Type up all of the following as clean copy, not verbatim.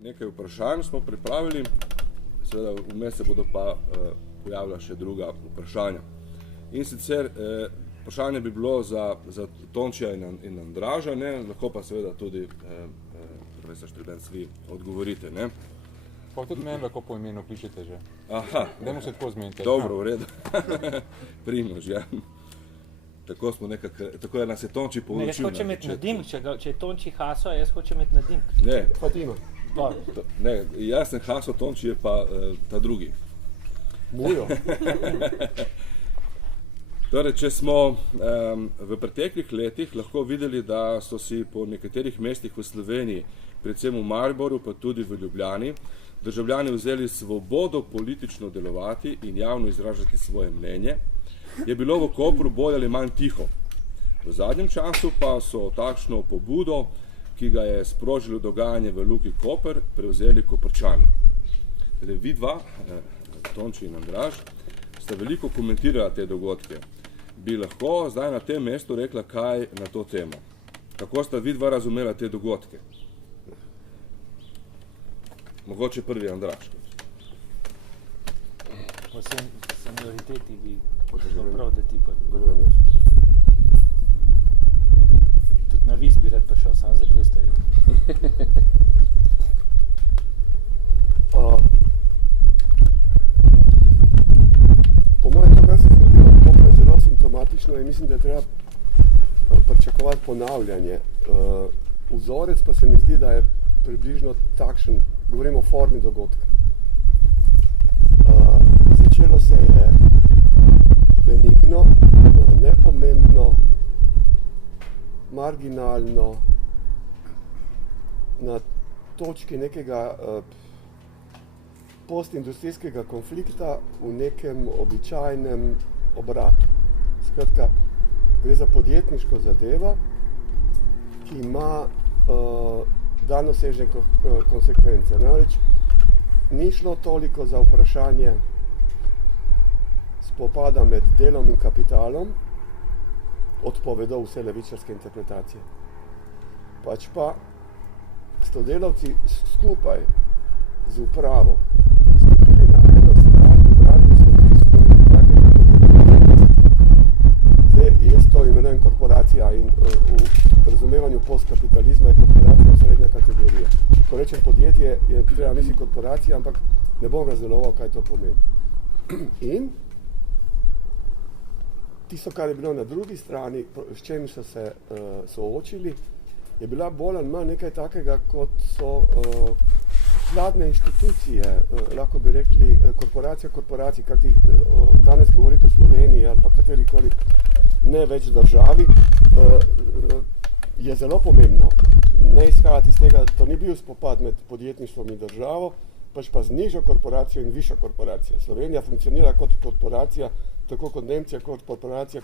Nekaj vprašanj smo pripravili, seveda vmes se bodo pa pojavila še druga vprašanja. In sicer vprašanje bi bilo za Tončija in Andraža, ne? Lahko pa seveda tudi profesor Štrbenc vi odgovorite. Ne? Pa tudi meni lahko po imenu kličete že. Aha. Dajmo se tako zmeniti. Dobro, v redu. Primož, ja. Tako smo nekako, tako je nas je Tonči poučil. Jaz hočem imeti nadim, če je Tonči haso, jaz hočem imeti nadim. Ne. Fatima. Ne, jaz sem haso, Tonči je pa ta drugi. Mujo. Torej, če smo v preteklih letih lahko videli, da so si po nekaterih mestih v Sloveniji, predvsem v Mariboru, pa tudi v Ljubljani, državljani vzeli svobodo politično delovati in javno izražati svoje mnenje, je bilo v Kopru bolj ali manj tiho. V zadnjem času pa so takšno pobudo, ki ga je sprožilo dogajanje v Luki Koper, prevzeli Koprčani. Vi dva, Tonči in Andraž, sta veliko komentirala te dogodke. Bi lahko zdaj na tem mestu rekla kaj na to temo? Kako sta vi dva razumela te dogodke? Mogoče prvi Andraž. Po senioriteti bi bilo prav, da ti prvi. Tudi na vis bi rad prišel sam za 200 evrov. Po mojem, to, kar se zgodilo v Kopru, je zelo simptomatično in mislim, da je treba pričakovati ponavljanje. Vzorec pa se mi zdi, da je približno takšen, govorimo o formi dogodka. Začelo se je benigno, nepomembno, marginalno, na točki nekega postindustrijskega konflikta v nekem običajnem obratu. Skratka, gre za podjetniško zadevo, ki ima daljnosežne konsekvence. Namreč ni šlo toliko za vprašanje spopada med delom in kapitalom, odpovedal vse levičarske interpretacije. Pač pa so delavci skupaj z upravo stopili na eno stran, ubrali so bistvo in take zdaj, jaz to imenujem korporacija in v razumevanju postkapitalizma je korporacija srednja kategorija. Ko rečem podjetje, je treba misliti korporacija, ampak ne bom razdeloval, kaj to pomeni. In tisto, kar je bilo na drugi strani, s čem so se soočili, je bila bolj ali manj nekaj takega, kot so vladne inštitucije, lahko bi rekli korporacij, kajti danes govoriti o Sloveniji ali pa katerikoli ne več državi, je zelo pomembno. Ne izhajati iz tega, to ni bil spopad med podjetništvom in državo, pač pa z nižjo korporacijo in višjo korporacijo. Slovenija funkcionira kot korporacija, tako kot Nemčija, kot korporacija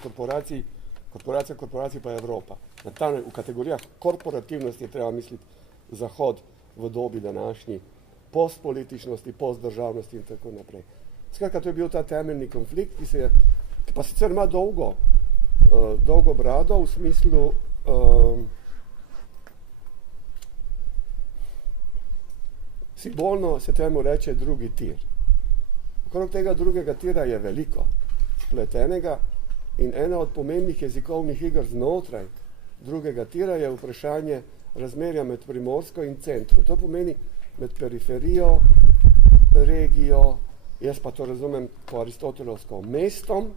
korporacij pa je Evropa. V kategorijah korporativnosti je treba misliti Zahod v dobi današnji, postpolitičnosti, postdržavnosti in tako naprej. Skratka, to je bil ta temeljni konflikt, ki pa sicer ima dolgo brado v smislu simbolno se temu reče drugi tir. Okrog tega drugega tira je veliko spletenega in ena od pomembnih jezikovnih iger znotraj drugega tira je vprašanje razmerja med Primorsko in centru. To pomeni med periferijo, regijo, jaz pa to razumem po aristotelovsko, mestom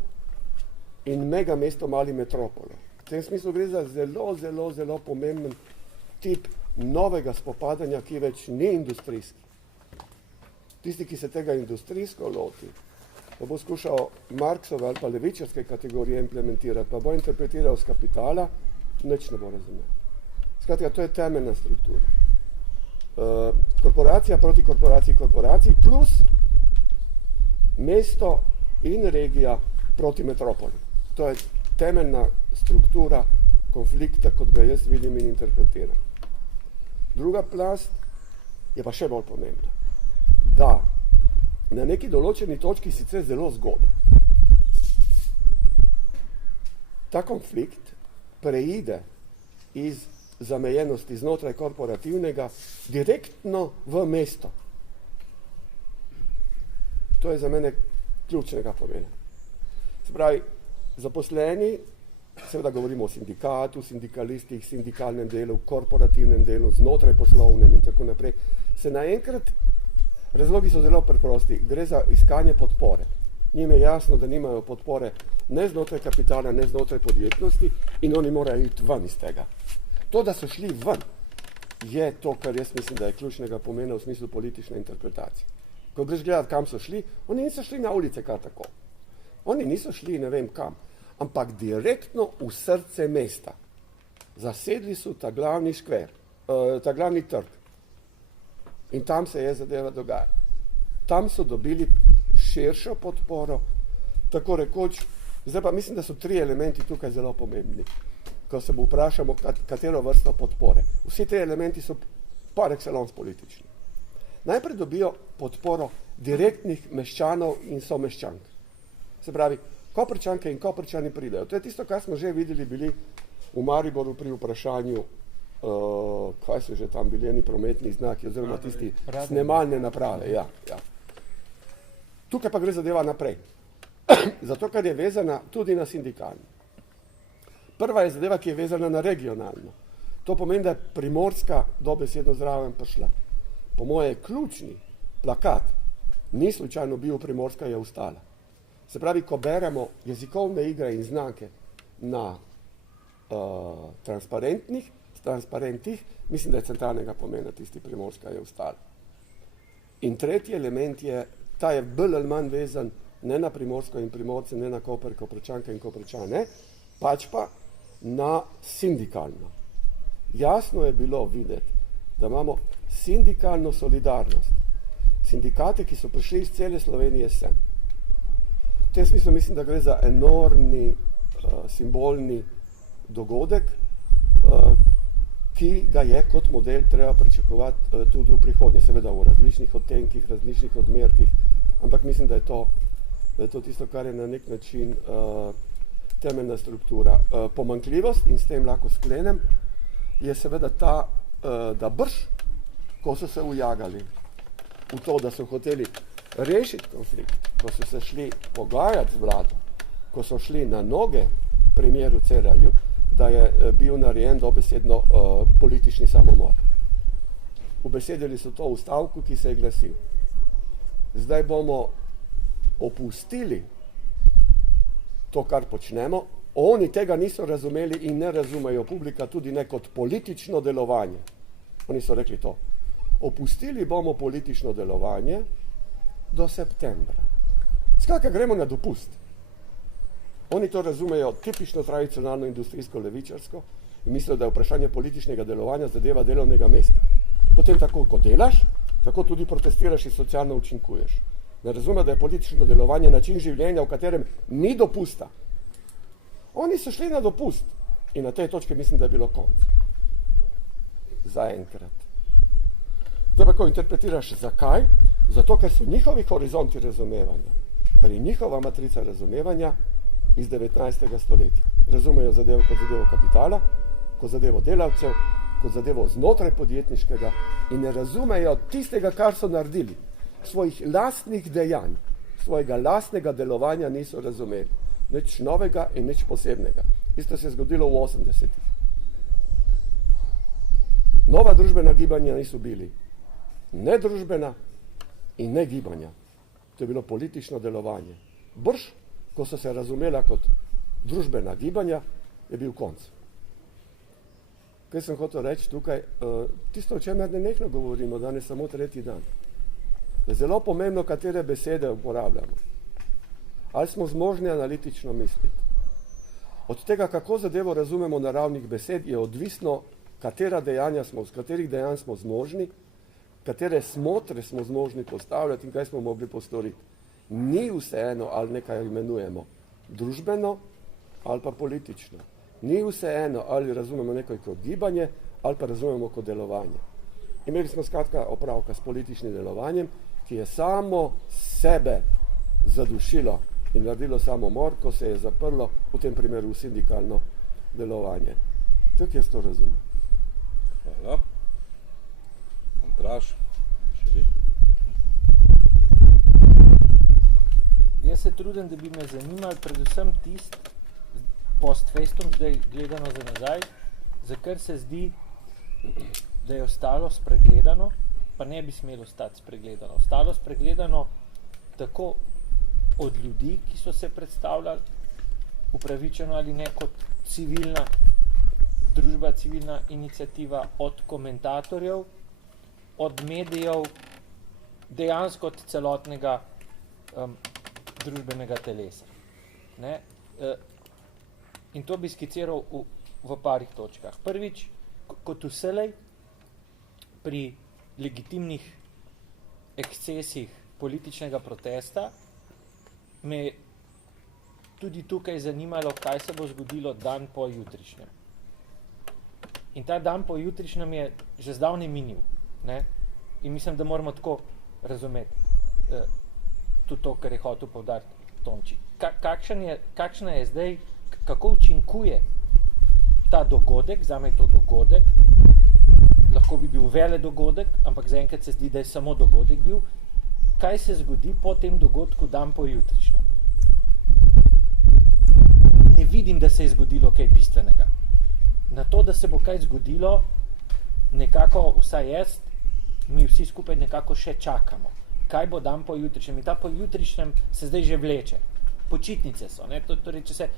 in megamestom ali metropolo. V tem smislu gre za zelo pomemben tip novega spopadanja, ki več ni industrijski. Tisti, ki se tega industrijsko loti, pa bo skušal Marksove ali pa levičarske kategorije implementirati, pa bo interpretiral z kapitala, nič ne bo razumel. Skratka, to je temeljna struktura. Korporacija proti korporaciji plus mesto in regija proti metropoli. To je temeljna struktura konflikta, kot ga jaz vidim in interpretiram. Druga plast je pa še bolj pomembna. Da, na neki določeni točki sicer zelo zgodaj. Ta konflikt preide iz zamejenosti znotraj korporativnega direktno v mesto. To je za mene ključnega pomena. Se pravi, zaposleni, seveda govorimo o sindikatu, sindikalistih, sindikalnem delu, korporativnem delu, znotraj poslovnem in tako naprej, se naenkrat, razlogi so zelo preprosti, gre za iskanje podpore. Njim je jasno, da nimajo podpore ne znotraj kapitala, ne znotraj podjetnosti in oni morajo iti ven iz tega. To, da so šli ven, je to, kar jaz mislim, da je ključnega pomena v smislu politične interpretacije. Ko greš gledati, kam so šli, oni niso šli na ulice kar tako. Oni niso šli ne vem kam, ampak direktno v srce mesta. Zasedli so ta glavni škver, ta glavni trg. In tam se je zadeva dogajala. Tam so dobili širšo podporo, tako rekoč, zdaj pa mislim, da so 3 elementi tukaj zelo pomembni, ko se bo vprašamo, katero vrsto podpore. Vsi 3 elementi so par excellence politični. Najprej dobijo podporo direktnih meščanov in someščank. Se pravi, Koprčanke in Koprčani pridejo. To je tisto, kar smo že videli bili v Mariboru pri vprašanju, kaj so že tam bili eni prometni znaki, oziroma tisti snemalne naprave. Ja. Tukaj pa gre zadeva naprej. Zato, ker je vezana tudi na sindikalno. Prva je zadeva, ki je vezana na regionalno. To pomeni, da je Primorska dobesedno zraven prišla. Po moje ključni plakat ni slučajno bil Primorska je ostala. Se pravi, ko beremo jezikovne igre in znake na transparentih, mislim, da je centralnega pomena tisti Primorska je ostala. In tretji element je, ta je bolj ali manj vezan ne na Primorsko in Primorce, ne na Koper, Koprčanke in Koprčane, pač pa na sindikalno. Jasno je bilo videti, da imamo sindikalno solidarnost. Sindikate, ki so prišli iz cele Slovenije sem. V tem smislu mislim, da gre za enormni simbolni dogodek, ki ga je kot model treba pričakovati tudi v prihodnje, seveda v različnih odtenkih, različnih odmerkih, ampak mislim, da je to tisto, kar je na nek način temeljna struktura. Pomanjkljivost, in s tem lahko sklenem, je seveda ta, da brž, ko so se ujagali v to, da so hoteli rešiti konflikt, ko so se šli pogajati z vlado, ko so šli na noge premijeru Cerarju, da je bil narejen dobesedno politični samomor. Ubesedili so to v stavku, ki se je glasil. Zdaj bomo opustili to, kar počnemo. Oni tega niso razumeli in ne razumejo, publika tudi ne kot politično delovanje. Oni so rekli to. Opustili bomo politično delovanje do septembra. Skratka, gremo na dopust. Oni to razumejo tipično tradicionalno industrijsko levičarsko in mislijo, da je vprašanje političnega delovanja zadeva delovnega mesta. Potem tako, ko delaš, tako tudi protestiraš in socialno učinkuješ. Ne razume, da je politično delovanje način življenja, v katerem ni dopusta. Oni so šli na dopust in na tej točki mislim, da je bilo konc. Zaenkrat. Zdaj pa, ko interpretiraš zakaj? Zato, ker so njihovi horizonti razumevanja, ker je njihova matrica razumevanja iz 19. stoletja. Razumejo zadevo kot zadevo kapitala, kot zadevo delavcev, kot zadevo znotraj podjetniškega in ne razumejo tistega, kar so naredili. Svojih lastnih dejanj, svojega lastnega delovanja niso razumeli. Nič novega in nič posebnega. Isto se je zgodilo v 80-ih. Nova družbena gibanja niso bili ne družbena in ne gibanja. To je bilo politično delovanje. Brž, ko so se razumela kot družbena gibanja, je bil konc. Kaj sem hotel reči tukaj? Tisto, o čemer nenehno govorimo, danes samo 3. dan. Je zelo pomembno, katere besede uporabljamo. Ali smo zmožni analitično misliti. Od tega, kako zadevo razumemo na ravnih besed, je odvisno, katera dejanja smo, z katerih dejanj smo zmožni, katere smotre smo zmožni postavljati in kaj smo mogli postoriti. Ni vseeno, ali nekaj imenujemo družbeno ali pa politično. Ni vseeno, ali razumemo nekaj kot gibanje ali pa razumemo kot delovanje. Imeli smo skratka opravka s političnim delovanjem, ki je samo sebe zadušilo in naredilo samomor, ko se je zaprlo v tem primeru v sindikalno delovanje. Tako jaz to razumem. Hvala. Andraž, še vi? Jaz se trudim, da bi me zanimali predvsem post festum, zdaj gledano za nazaj, za kar se zdi, da je ostalo spregledano, pa ne bi smelo ostati spregledano. Ostalo spregledano tako od ljudi, ki so se predstavljali upravičeno ali ne kot civilna družba, civilna iniciativa, od komentatorjev, od medijev, dejansko od celotnega družbenega telesa. Ne? In to bi skiciral v parih točkah. Prvič, kot vselej, pri legitimnih ekscesih političnega protesta, me je tudi tukaj zanimalo, kaj se bo zgodilo dan po jutrišnjem. In ta dan po jutrišnjem je že zdavnaj minil. Ne? In mislim, da moramo tako razumeti tudi to, kar je hotel poudariti Tonči. Kakšna je zdaj, kako učinkuje ta dogodek, zame je to dogodek, lahko bi bil vele dogodek, ampak zaenkrat se zdi, da je samo dogodek bil, kaj se zgodi po tem dogodku dan po jutrišnjem. Ne vidim, da se je zgodilo kaj bistvenega. Na to, da se bo kaj zgodilo, nekako, vsaj jaz, mi vsi skupaj nekako še čakamo. Kaj bo dan po jutrišnjem? In ta po jutrišnjem se zdaj že vleče. Počitnice so. Ne? Torej, če se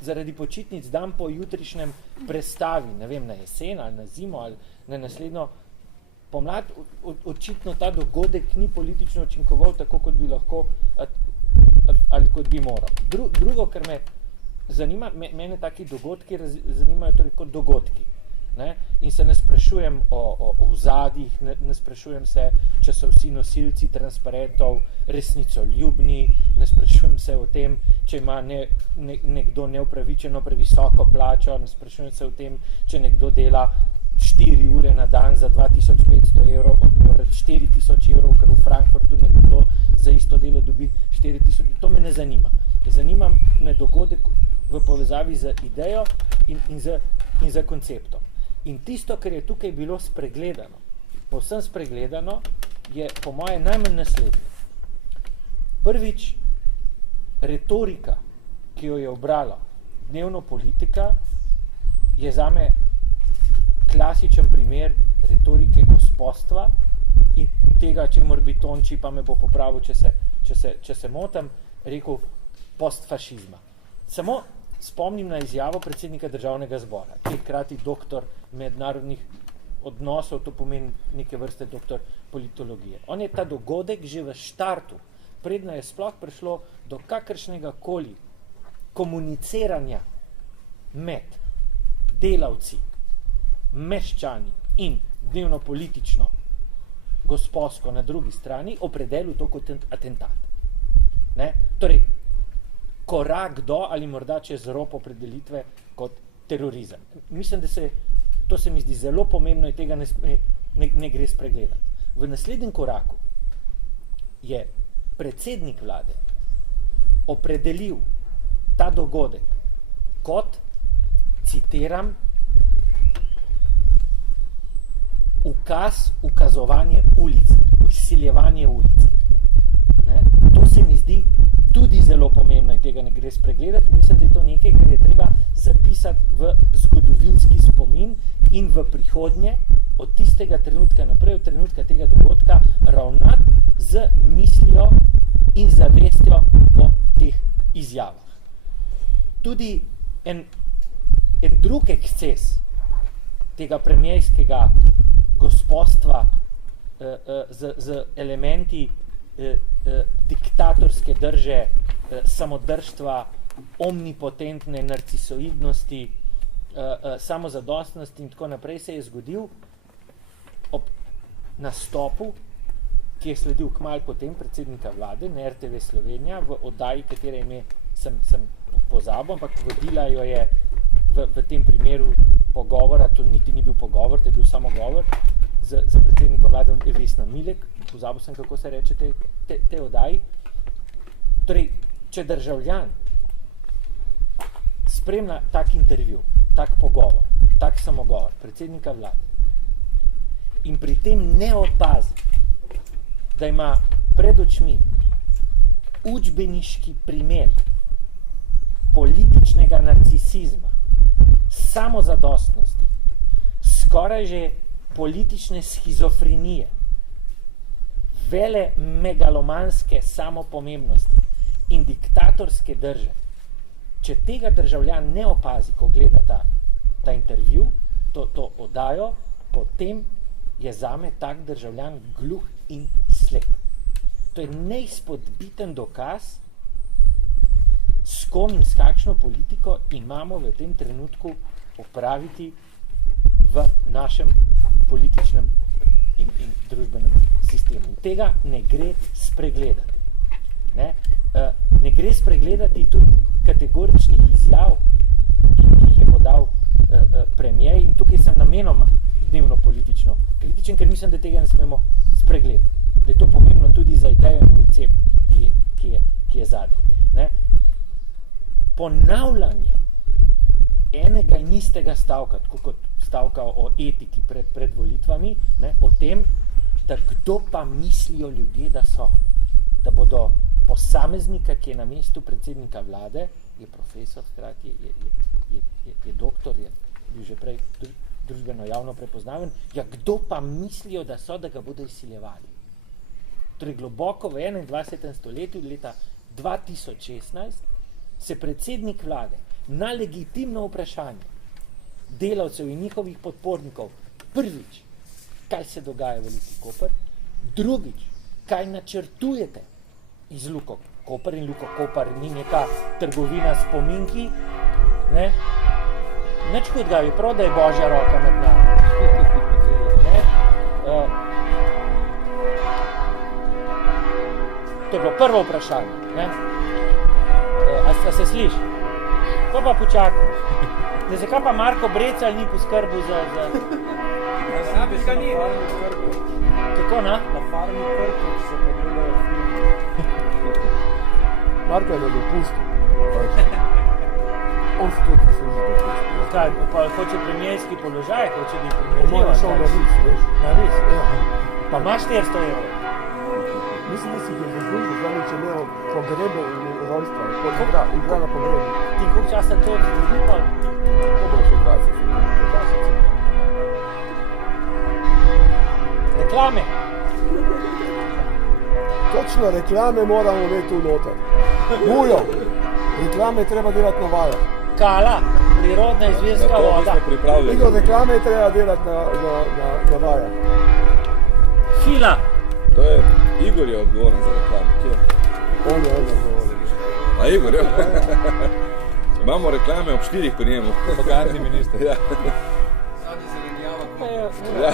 zaradi počitnic dan po jutrišnjem prestavi, ne vem, na jesen ali na zimo ali na naslednjo pomlad, očitno ta dogodek ni politično učinkoval tako, kot bi lahko ali kot bi moral. Drugo, kar me zanima, mene taki dogodki zanimajo torej kot dogodki. Ne? In se ne sprašujem o ozadjih, ne sprašujem se, če so vsi nosilci transparentov resnicoljubni, ne sprašujem se o tem, če ima nekdo neupravičeno previsoko plačo, ne sprašujem se o tem, če nekdo dela 4 ure na dan za 2500 evrov, pa bi imel 4000 evrov, ker v Frankfurtu nekdo za isto delo dobi 4000, to me ne zanima. Zanima me dogodek v povezavi z idejo in z konceptom. In tisto, kar je tukaj bilo spregledano, povsem spregledano, je po moje najmanj naslednje. Prvič, retorika, ki jo je obrala dnevno politika, je zame klasičen primer retorike gospostva in tega, če mora biti Tonči, pa me bo popravil, če se motim, rekel postfašizma. Samo spomnim na izjavo predsednika Državnega zbora, ki je hkrati doktor mednarodnih odnosov, to pomeni neke vrste doktor politologije. On je ta dogodek že v štartu, predno je sploh prišlo do kakršnega koli komuniciranja med delavci, meščani in dnevno politično gospodsko na drugi strani, opredelil to kot atentat. Ne? Torej, korak do ali morda čez rob opredelitve kot terorizem. Mislim, da to se mi zdi zelo pomembno in tega ne gre spregledati. V naslednjem koraku je predsednik vlade opredelil ta dogodek kot, citiram, ukazovanje ulice, izsiljevanje ulice. Ne? To se mi zdi tudi zelo pomembno in tega ne gre spregledati. Mislim, da je to nekaj, kar je treba zapisati v zgodovinski spomin in v prihodnje, od tistega trenutka naprej, od trenutka tega dogodka, ravnati z mislijo in zavestjo o teh izjavah. Tudi en drug eksces tega premierskega gospodstva z elementi diktatorske drže, samodržstva, omnipotentne narcisoidnosti, samozadostnosti in tako naprej se je zgodil ob nastopu, ki je sledil kmalu potem predsednika vlade na RTV Slovenija v oddaji, katere ime sem pozabil, ampak vodila jo je v tem primeru pogovora, to niti ni bil pogovor, to je bil samo govor, za predsednika vlade Vesna Milek, pozabil sem, kako se reče te oddaji. Torej, če državljan spremlja tak intervju, tak pogovor, tak samogovor predsednika vlade in pri tem ne opazi, da ima pred očmi učbeniški primer političnega narcisizma, samozadostnosti, skoraj že politične schizofrenije, vele megalomanske samopomembnosti in diktatorske drže. Če tega državljan ne opazi, ko gleda ta intervju, to oddajo, potem je zame tak državljan gluh in slep. To je neizpodbiten dokaz, s kom in s kakšno politiko imamo v tem trenutku opraviti v našem političnem in družbenem sistemu. Tega ne gre spregledati. Ne gre spregledati tudi kategoričnih izjav, ki jih je podal premier, in tukaj sem namenoma dnevno politično kritičen, ker mislim, da tega ne smemo spregledati. Da je to pomembno tudi za idejo in koncept, ki je zadaj. Ponavljanje enega in istega stavka, tako kot stavka o etiki pred volitvami, o tem, da kdo pa mislijo ljudje, da so. Da bodo posameznika, ki je na mestu predsednika vlade, je profesor, hkrati je doktor, je bil že prej družbeno javno prepoznaven, ja, kdo pa mislijo, da so, da ga bodo izsiljevali. Torej, globoko v 21. stoletju, leta 2016, se predsednik vlade na legitimno vprašanje delavcev in njihovih podpornikov, prvič, kaj se dogaja v Luki Koper, drugič, kaj načrtujete iz Luko Koper, in Luko Koper ni neka trgovina s spominki, nič hudega, je prav, da je božja roka med nami. To je bilo prvo vprašanje. A se sliši? To pa počakamo. Zakaj pa Marko Brecelj ni poskrbel za... Zabiš ga ni. Kako, na? Na farmi Krkoč se pogledajo filmi. Marko je na dopustu. On se tudi služi dopustu. Kaj, pa hoče premijerski položaj, hoče bi Po premijerjiva? mojem šel na vis, veš. Na vis? Pa imaš 400 evrov. Mislim, da si ga zaslužil, zdaj če imel pogrebe in rojstva. Igra na pogrebu. Ti koliko časa to zgodi, pa... To bo še 20 sekund. Reklame. Točno reklame moramo imeti tu noter. Ujo! Reklame je treba delati na vajah. Kala, prirodna izvirska Na to voda. smo pripravljeni. Igor, reklame je treba delati na vajah. Fila. To je Igor je odgovoren za reklamo. Kje? On je odgovoren. A Igor, ja. Imamo reklame ob 4 pri njemu. Propagandni minister. Ja. Zadnji zelenjava. Pa je... Ja.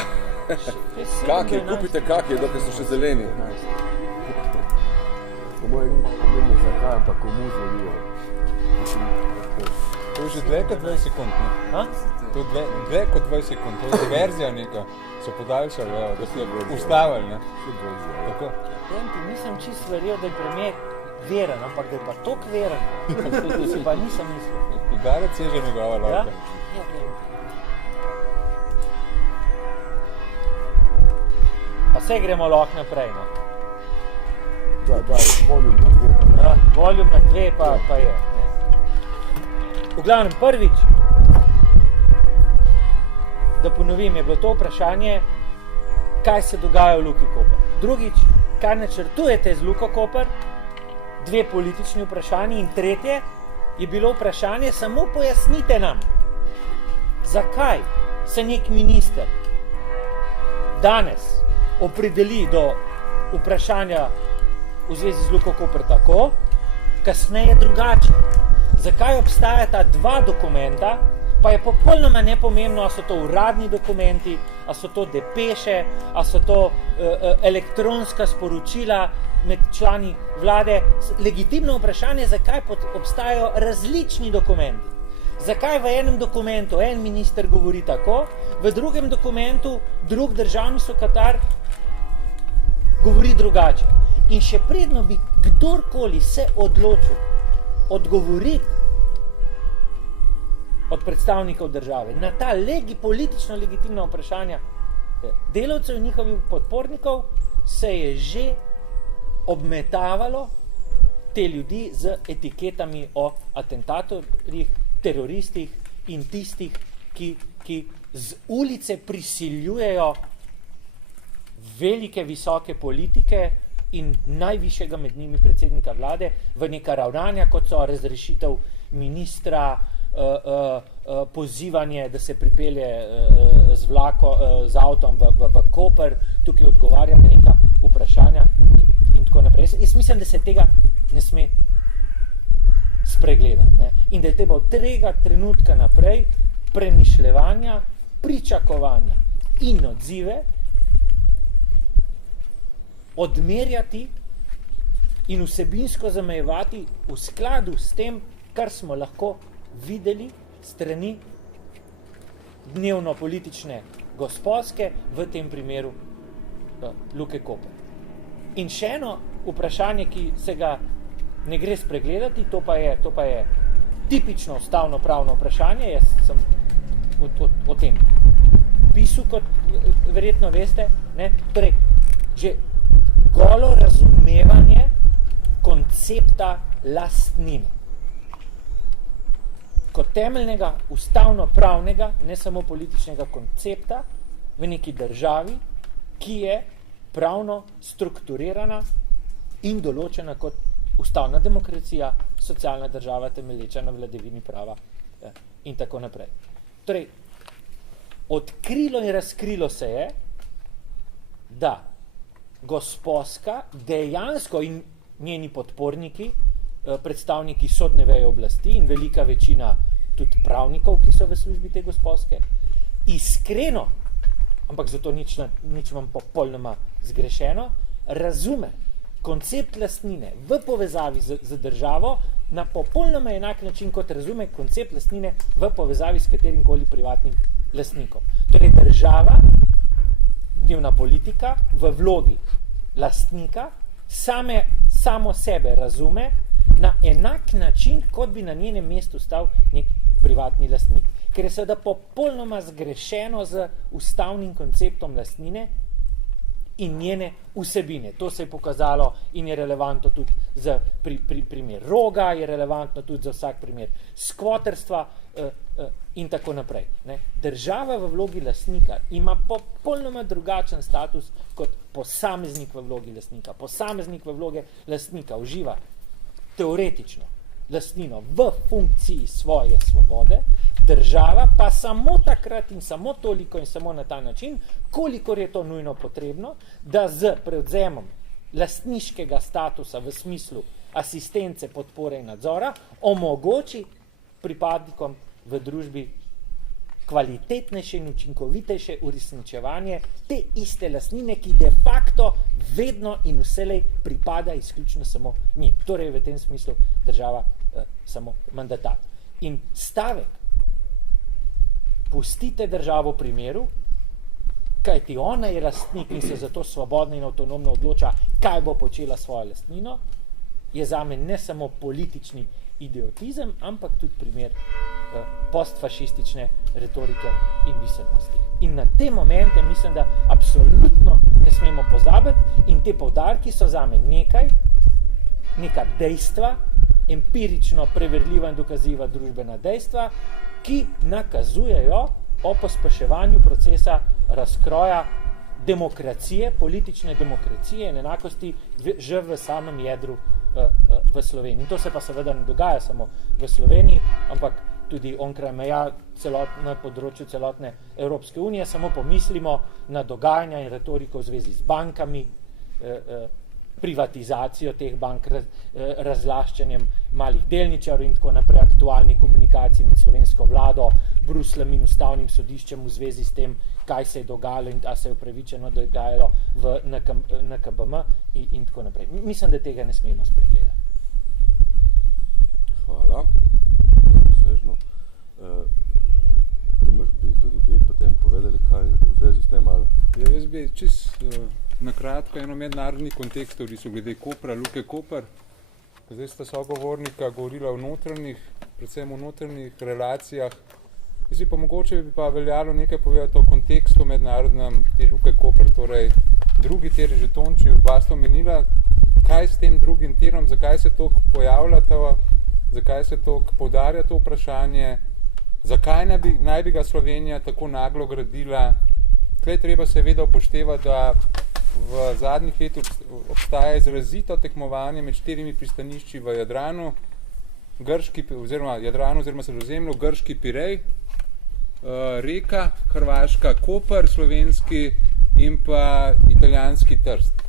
je Kaki, 17. kupite kaki, dokaj so še zeleni. Po mojem ni pomembno zakaj, ampak komu zvonijo. To je že dlje kot 20 sekund, ne? Ha? To je dlje kot 20 sekund, to je diverzija neka. So podaljšali, da so ustavili, ne? Tako. Tempi, nisem čist verjel, da je premijer veren, ampak da je pa tok veren. To si pa nisem mislil. Udarec je že njegova Ja? lajka. Ja, pa vse gremo lahko naprej, no. Da, volim na dve. Ja, voljum na 2 pa je. Ne. V glavnem, prvič, da ponovim, je bilo to vprašanje, kaj se dogaja v Luki Koper. Drugič, kaj načrtujete z Luko Koper, 2 politični vprašanji, in tretje je bilo vprašanje, samo pojasnite nam, zakaj se nek minister danes opredeli do vprašanja v zvezi z Luko Koper tako, kasneje drugače. Zakaj obstajata 2 dokumenta, pa je popolnoma nepomembno, a so to uradni dokumenti, a so to depeše, a so to elektronska sporočila med člani vlade. Legitimno vprašanje, zakaj obstajajo različni dokumenti. Zakaj v enem dokumentu en minister govori tako, v drugem dokumentu drug državni sekretar govori drugače. In še predno bi kdorkoli se odločil odgovoriti od predstavnikov države na ta politično legitimna vprašanja, delavcev in njihovih podpornikov se je že obmetavalo te ljudi z etiketami o atentatorjih, teroristih in tistih, ki z ulice prisiljujejo velike, visoke politike in najvišjega med njimi predsednika vlade v neka ravnanja, kot so razrešitev ministra, pozivanje, da se pripelje z avtom v Koper, tukaj odgovarjam na neka vprašanja in tako naprej. Jaz mislim, da se tega ne sme spregledati, ne? In da je treba od tega trenutka naprej premišljevanja, pričakovanja in odzive odmerjati in vsebinsko zamejevati v skladu s tem, kar smo lahko videli strani dnevno-politične gospodske, v tem primeru Luke Koper. In še eno vprašanje, ki se ga ne gre spregledati, to pa je tipično ustavno-pravno vprašanje, jaz sem o tem pisal, kot verjetno veste, ne? Torej, že golo razumevanje koncepta lastnine kot temeljnega ustavno-pravnega, ne samo političnega koncepta v neki državi, ki je pravno strukturirana in določena kot ustavna demokracija, socialna država temelječa na vladavini prava in tako naprej. Torej, odkrilo in razkrilo se je, da Gosposka dejansko in njeni podporniki, predstavniki sodne veje oblasti in velika večina tudi pravnikov, ki so v službi te Gosposke, iskreno, ampak zato nič vam popolnoma zgrešeno, razume koncept lastnine v povezavi z državo na popolnoma enak način, kot razume koncept lastnine v povezavi s katerimkoli privatnim lastnikom. Torej država, dnevna politika v vlogi lastnika samo sebe razume na enak način, kot bi na njenem mestu stal nek privatni lastnik. Ker je seveda popolnoma zgrešeno z ustavnim konceptom lastnine in njene vsebine. To se je pokazalo in je relevantno tudi za primer Roga, je relevantno tudi za vsak primer skvoterstva in tako naprej. Ne? Država v vlogi lastnika ima popolnoma drugačen status kot posameznik v vlogi lastnika. Posameznik v vlogi lastnika uživa teoretično lastnino v funkciji svoje svobode, država pa samo takrat in samo toliko in samo na ta način, kolikor je to nujno potrebno, da z prevzemom lastniškega statusa v smislu asistence, podpore in nadzora omogoči pripadnikom v družbi kvalitetnejše in učinkovitejše uresničevanje te iste lastnine, ki de facto vedno in vselej pripada izključno samo njim. Torej v tem smislu država samo mandatar. In stavek, pustite državo v primeru, kajti ona je lastnik in se zato svobodno in avtonomno odloča, kaj bo počela svojo lastnino, je zame ne samo politični idiotizem, ampak tudi primer postfašistične retorike in miselnosti. In na te momente mislim, da absolutno ne smemo pozabiti in te poudarki so zame neka dejstva, empirično preverljiva in dokaziva družbena dejstva, ki nakazujejo o pospeševanju procesa razkroja demokracije, politične demokracije in enakosti že v samem jedru v Sloveniji. In to se pa seveda ne dogaja samo v Sloveniji, ampak tudi onkraj meja na področju celotne Evropske unije. Samo pomislimo na dogajanja in retoriko v zvezi z bankami, privatizacijo teh bank, razlaščanjem malih delničarjev in tako naprej, aktualni komunikaciji med slovensko vlado, Brusljem in ustavnim sodiščem v zvezi s tem, kaj se je dogajalo in a se je upravičeno dogajalo v NKBM in tako naprej. Mislim, da tega ne smemo spregledati. Hvala. Sežno. Primož, bi tudi vi potem povedali, kaj v zvezi s tem ali? Ja, jaz bi na kratko eno mednarodni kontekst so glede Kopra, Luke Koper. Zdaj sta sogovornika govorila o notranjih, predvsem o notranjih relacijah Zdaj pa mogoče bi pa veljalo nekaj povedati o kontekstu mednarodnem te Luke Koper, torej drugi tir je že Tonči, vas to menila, kaj s tem drugim tirom, zakaj se toliko pojavlja to, zakaj se toliko poudarja to vprašanje, zakaj naj bi ga Slovenija tako naglo gradila. Tukaj treba seveda upoštevati, da v zadnjih letih obstaja izrazito tekmovanje med 4 pristanišči v Jadranu, Jadranu oziroma Sredozemlju, grški Pirej, Reka, hrvaška Koper, slovenski in pa italijanski Trst.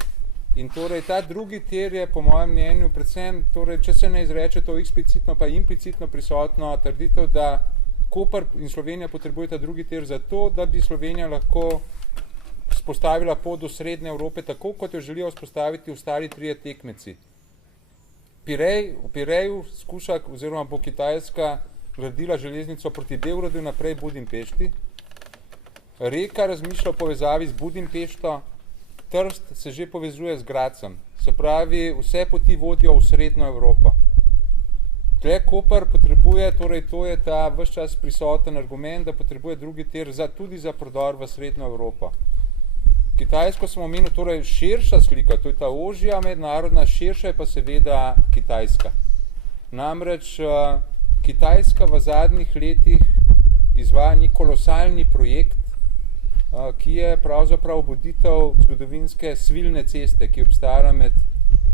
In torej ta drugi tir je po mojem mnenju predvsem, torej, če se ne izreče to eksplicitno, pa implicitno prisotno trditev, da Koper in Slovenija potrebujeta drugi tir zato, da bi Slovenija lahko spostavila pot do Srednje Evrope tako, kot jo želijo vzpostaviti ostali 3 tekmeci. V Pireju skuša, oziroma bo Kitajska gradila železnico proti Beogradu naprej Budimpešti. Reka razmišlja o povezavi z Budimpešto, Trst se že povezuje z Grazom. Se pravi, vse poti vodijo v Srednjo Evropo. Tle Koper potrebuje, torej to je ta ves čas prisoten argument, da potrebuje drugi tir tudi za prodor v Srednjo Evropo. Kitajsko smo omenili, torej širša slika, to je ta ožja mednarodna, širša je pa seveda Kitajska. Namreč Kitajska v zadnjih letih izvaja nek kolosalni projekt, ki je pravzaprav obuditev zgodovinske svilne ceste, ki obstara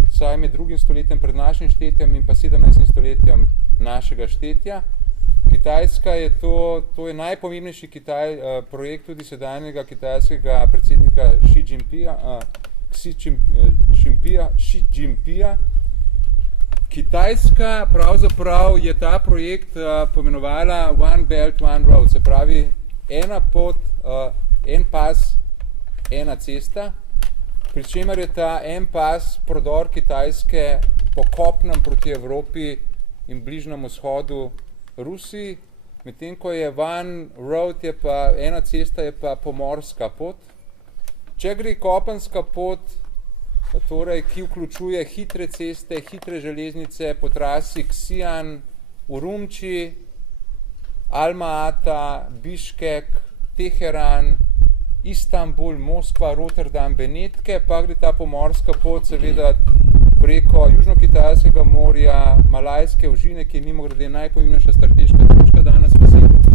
vsaj med 2. stoletjem pred našim štetjem in pa 17. stoletjem našega štetja. Kitajska je to je najpomembnejši projekt tudi sedanjega kitajskega predsednika Xi Jinpinga. Kitajska pravzaprav je ta projekt pomenovala One Belt, One Road, se pravi ena pot, en pas, ena cesta, pri čemer je ta en pas prodor Kitajske po kopnem proti Evropi in Bližnjem vzhodu Rusiji, medtem ko je One Road, je pa ena cesta, je pa pomorska pot. Če gre kopenska pot, torej, ki vključuje hitre ceste, hitre železnice po trasi Xi'an, Urumči, Alma-Ata, Biškek, Teheran, Istanbul, Moskva, Rotterdam, Benetke, pa gre ta pomorska pot seveda preko Južno-Kitajskega morja, Malajske ožine, ki je mimogrede najpomembnejša strateška točka danes v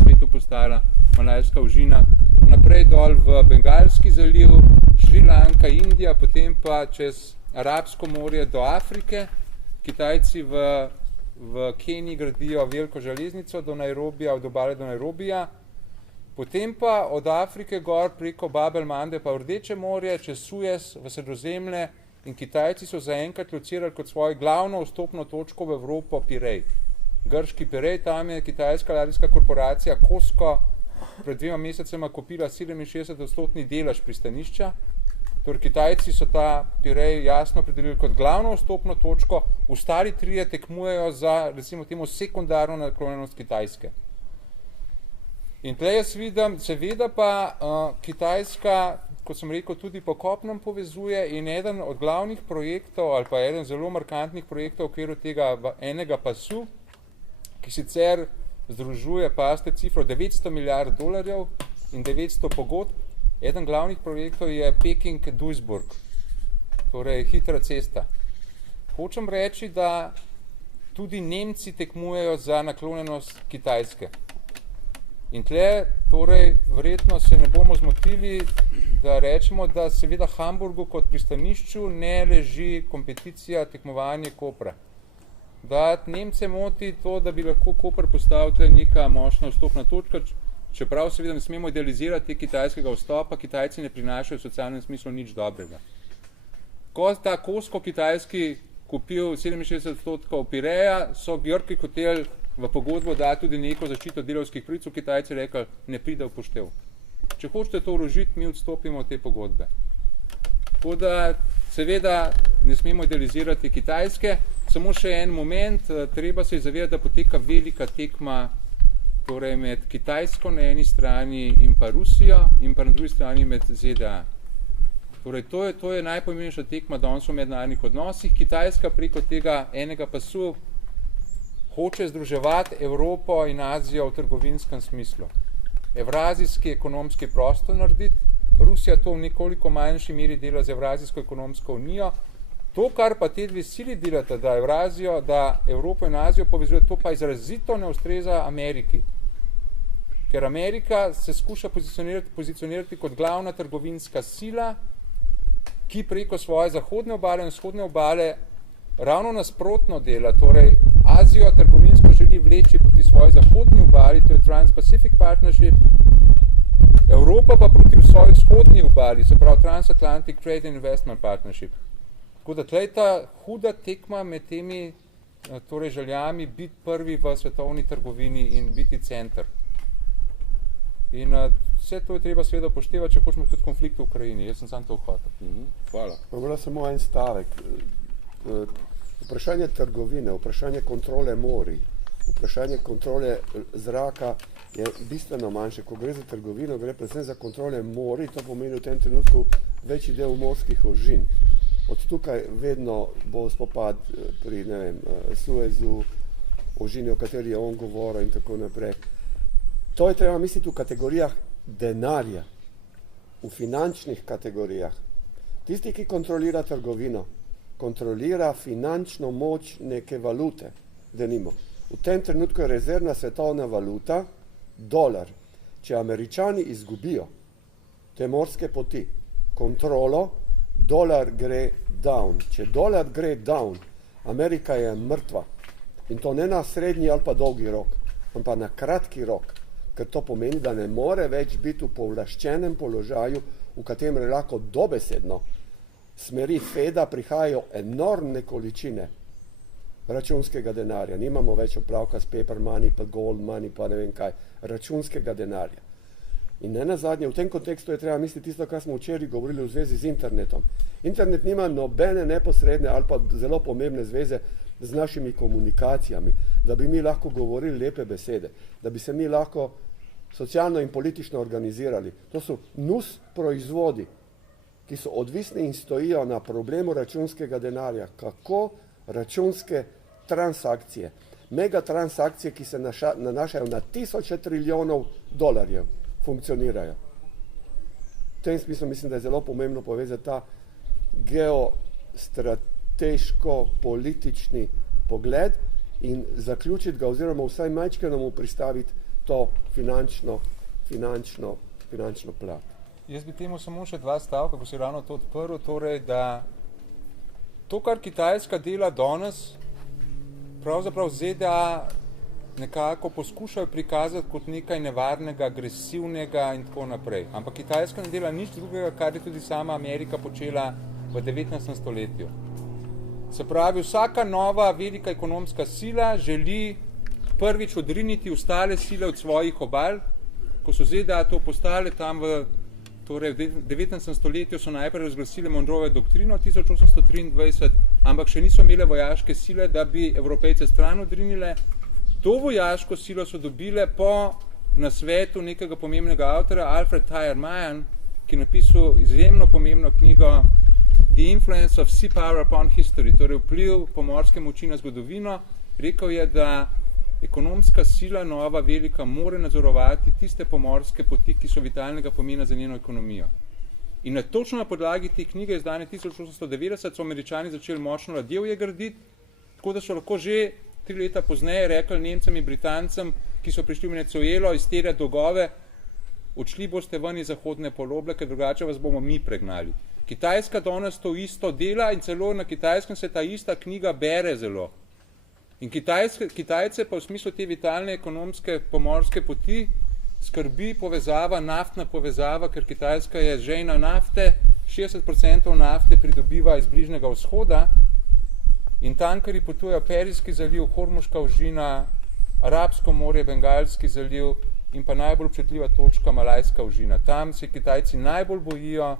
svetu postala Malajska ožina, naprej dol v Bengalski zaliv, Šrilanka, Indija, potem pa čez Arabsko morje do Afrike. Kitajci v Keniji gradijo veliko železnico do Nairobija, od obale do Nairobija, potem pa od Afrike gor preko Bab el-Mande pa v Rdeče morje, čez Suez v Sredozemlje, in Kitajci so zaenkrat locirali kot svojo glavno vstopno točko v Evropo Pirej. Grški Pirej, tam je kitajska ladijska korporacija COSCO pred 2 mesecema kupila 67% delež pristanišča. Torej Kitajci so ta Pirej jasno opredelili kot glavno vstopno točko, ostali 3 tekmujejo za, recimo temu, sekundarno naklonjenost Kitajske. In tle jaz vidim, seveda pa Kitajska, kot sem rekel, tudi po kopnem povezuje in eden od glavnih projektov, ali pa eden zelo markantnih projektov v okviru tega enega pasu, ki sicer združuje, pazite, cifro $900 milijard in 900 pogodb, eden glavnih projektov je Peking-Duisburg, torej hitra cesta. Hočem reči, da tudi Nemci tekmujejo za naklonjenost Kitajske. In tle, torej, verjetno se ne bomo zmotili, da rečemo, da seveda Hamburgu kot pristanišču ne leži kompeticija tekmovanje Kopra. Da Nemce moti to, da bi lahko Koper postal tle neka močna vstopna točka, čeprav seveda ne smemo idealizirati kitajskega vstopa, Kitajci ne prinašajo v socialnem smislu nič dobrega. Ko ta COSCO kitajski kupil 67% Pireja, so Grki hoteli v pogodbo da tudi neko zaščito delavskih pravic, Kitajci rekli, ne pride v poštev. Če hočete to vložiti, mi odstopimo od te pogodbe. Tako da, seveda, ne smemo idealizirati Kitajske, samo še en moment, treba se zavedati, da poteka velika tekma, torej med Kitajsko na eni strani in pa Rusijo in pa na drugi strani med ZDA. Torej, to je najpomembnejša tekma danes v mednarodnih odnosih. Kitajska preko tega enega pasu hoče združevati Evropo in Azijo v trgovinskem smislu. Evrazijski ekonomski prostor narediti, Rusija to v nekoliko manjši meri dela z Evrazijsko ekonomsko unijo. To, kar pa te dve sili delata, da Evropo in Azijo povezuje, to pa izrazito ne ustreza Ameriki. Ker Amerika se skuša pozicionirati kot glavna trgovinska sila, ki preko svoje zahodne obale in vzhodne obale ravno nasprotno dela, torej Azijo trgovinsko želi vleči proti svoji zahodni obali, to je Trans-Pacific Partnership, Evropa pa proti svoji vzhodni obali, se pravi Transatlantic Trade and Investment Partnership. Tako da tle je ta huda tekma med temi torej željami biti prvi v svetovni trgovini in biti center. In vse to je treba seveda upoštevati, če hočemo tudi konflikt v Ukrajini. Jaz sem sam to hotel. Hvala. Mogoče samo en stavek. Vprašanje trgovine, vprašanje kontrole morij, vprašanje kontrole zraka je bistveno manjše. Ko gre za trgovino, gre predvsem za kontrole morij, to pomeni v tem trenutku večji del morskih ožin. Od tukaj vedno bo spopad pri, ne vem, Suezu, ožini, o kateri je on govoril in tako naprej. To je treba misliti v kategorijah denarja, v finančnih kategorijah. Tisti, ki kontrolira trgovino, kontrolira finančno moč neke valute, denimo. V tem trenutku je rezervna svetovna valuta dolar. Če Američani izgubijo te morske poti, kontrolo, dolar gre down. Če dolar gre down, Amerika je mrtva. In to ne na srednji ali pa dolgi rok, ampak na kratki rok. Ker to pomeni, da ne more več biti v povlaščenem položaju, v katerem lahko dobesedno smeri Feda prihajajo enormne količine računskega denarja. Nimamo več opravka s paper money, pa gold money, pa ne vem kaj, računskega denarja. In ne nazadnje, v tem kontekstu je treba misliti tisto, kar smo včeraj govorili v zvezi z internetom. Internet nima nobene neposredne ali pa zelo pomembne zveze z našimi komunikacijami, da bi mi lahko govorili lepe besede, da bi se mi lahko socialno in politično organizirali. To so nus proizvodi, ki so odvisni in stojijo na problemu računskega denarja. Kako računske transakcije, megatransakcije, ki se nanašajo na tisoče trilijonov dolarjev, funkcionirajo. V tem smislu mislim, da je zelo pomembno povezati ta geostrateško-politični pogled in zaključiti ga oziroma vsaj majčkeno mu pristaviti to finančno plat. Jaz bi temu samo še dva stavka, ko si ravno to odprl, torej, da to, kar Kitajska dela danes, pravzaprav ZDA nekako poskušajo prikazati kot nekaj nevarnega, agresivnega in tako naprej. Ampak Kitajska ne dela nič drugega, kar je tudi sama Amerika počela v 19. stoletju. Se pravi, vsaka nova velika ekonomska sila želi prvič odriniti ostale sile od svojih obal. Ko so ZDA to postale tam v 19. stoletju, so najprej razglasili Monroejevo doktrino 1823, ampak še niso imele vojaške sile, da bi Evropejce stran odrinile. To vojaško silo so dobile po nasvetu nekega pomembnega avtorja, Alfred Thayer Mahan, ki je napisal izjemno pomembno knjigo The Influence of Sea Power upon History, torej vpliv pomorske moči na zgodovino. Rekel je, da ekonomska sila nova velika mora nadzorovati tiste pomorske poti, ki so vitalnega pomena za njeno ekonomijo. In točno na podlagi te knjige izdane 1890 so Američani začeli močno ladjevje graditi, tako da so lahko že 3 leta pozneje rekli Nemcem in Britancem, ki so prišli v Venezuelo, izterjati dolgove, odšli boste ven iz zahodne poloble, ker drugače vas bomo mi pregnali. Kitajska danes to isto dela in celo na Kitajskem se ta ista knjiga bere zelo. In Kitajce pa v smislu te vitalne ekonomske pomorske poti skrbi povezava, naftna povezava, ker Kitajska je žejna nafte, 60% nafte pridobiva iz Bližnjega vzhoda in tankerji potujejo Perijski zaliv, Hormuška ožina, Arabsko morje, Bengalski zaliv in pa najbolj občutljiva točka Malajska ožina. Tam se Kitajci najbolj bojijo,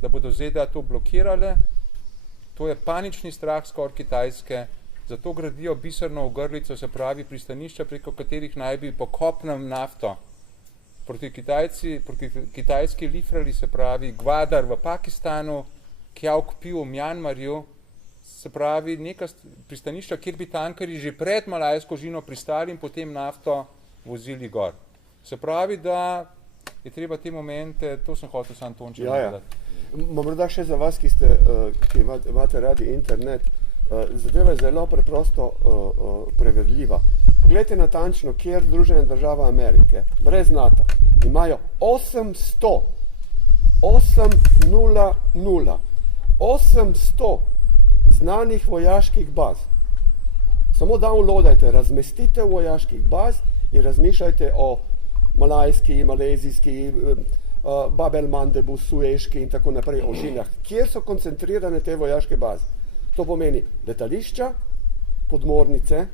da bodo ZDA to blokirale. To je panični strah skoraj Kitajske. Zato gradijo biserno ogrlico, se pravi pristanišča, preko katerih naj bi pokopnem nafto proti Kitajski lifrali, se pravi Gwadar v Pakistanu, Kyaukpi v Mjanmarju, se pravi neka pristanišča, kjer bi tankerji že pred Malajsko žino pristali in potem nafto vozili gor. Se pravi, da je treba te momente, to sem hotel sam Tonče povedati. Morda še za vas, ki imate radi internet, zadeva je zelo preprosto preverljiva. Poglejte natančno, kjer Združene države Amerike, brez NATO, imajo 800 znanih vojaških baz. Samo downloadajte, razmestitev vojaških baz in razmišljajte o malajski, malezijski, Bab el-Mandebu, Sueški in tako naprej, o žiljah. Kjer so koncentrirane te vojaške baze? To pomeni letališča, podmornice,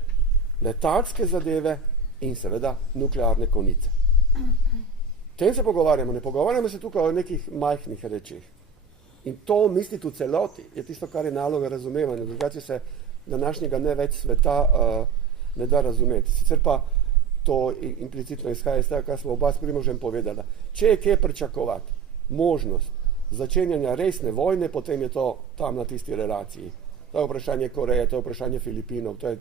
letalske zadeve in seveda nuklearne konice. Tem se pogovarjamo, ne pogovarjamo se tukaj o nekih majhnih rečih. In to misliti v celoti je tisto, kar je naloga razumevanja. Drugače se današnjega ne več sveta ne da razumeti. Sicer pa to implicitno izhaja iz tega, kar smo oba s Primožem povedala. Če je kje pričakovati možnost začenjanja resne vojne, potem je to tam na tisti relaciji. To je vprašanje Koreje, to je vprašanje Filipinov, to je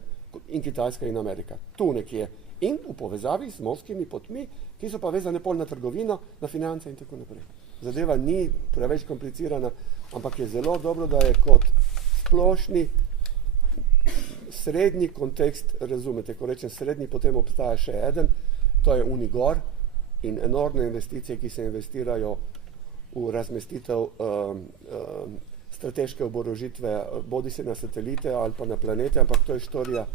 in Kitajska in Amerika. Tu nekje. In v povezavi s morskimi potmi, ki so pa vezane pol na trgovino, na finance in tako naprej. Zadeva ni preveč komplicirana, ampak je zelo dobro, da je kot splošni srednji kontekst razumete. Ko rečem srednji, potem obstaja še eden, to je Unigor in enormne investicije, ki se investirajo v razmestitev strateške oborožitve, bodi se na satelite ali pa na planete, ampak to je štorija,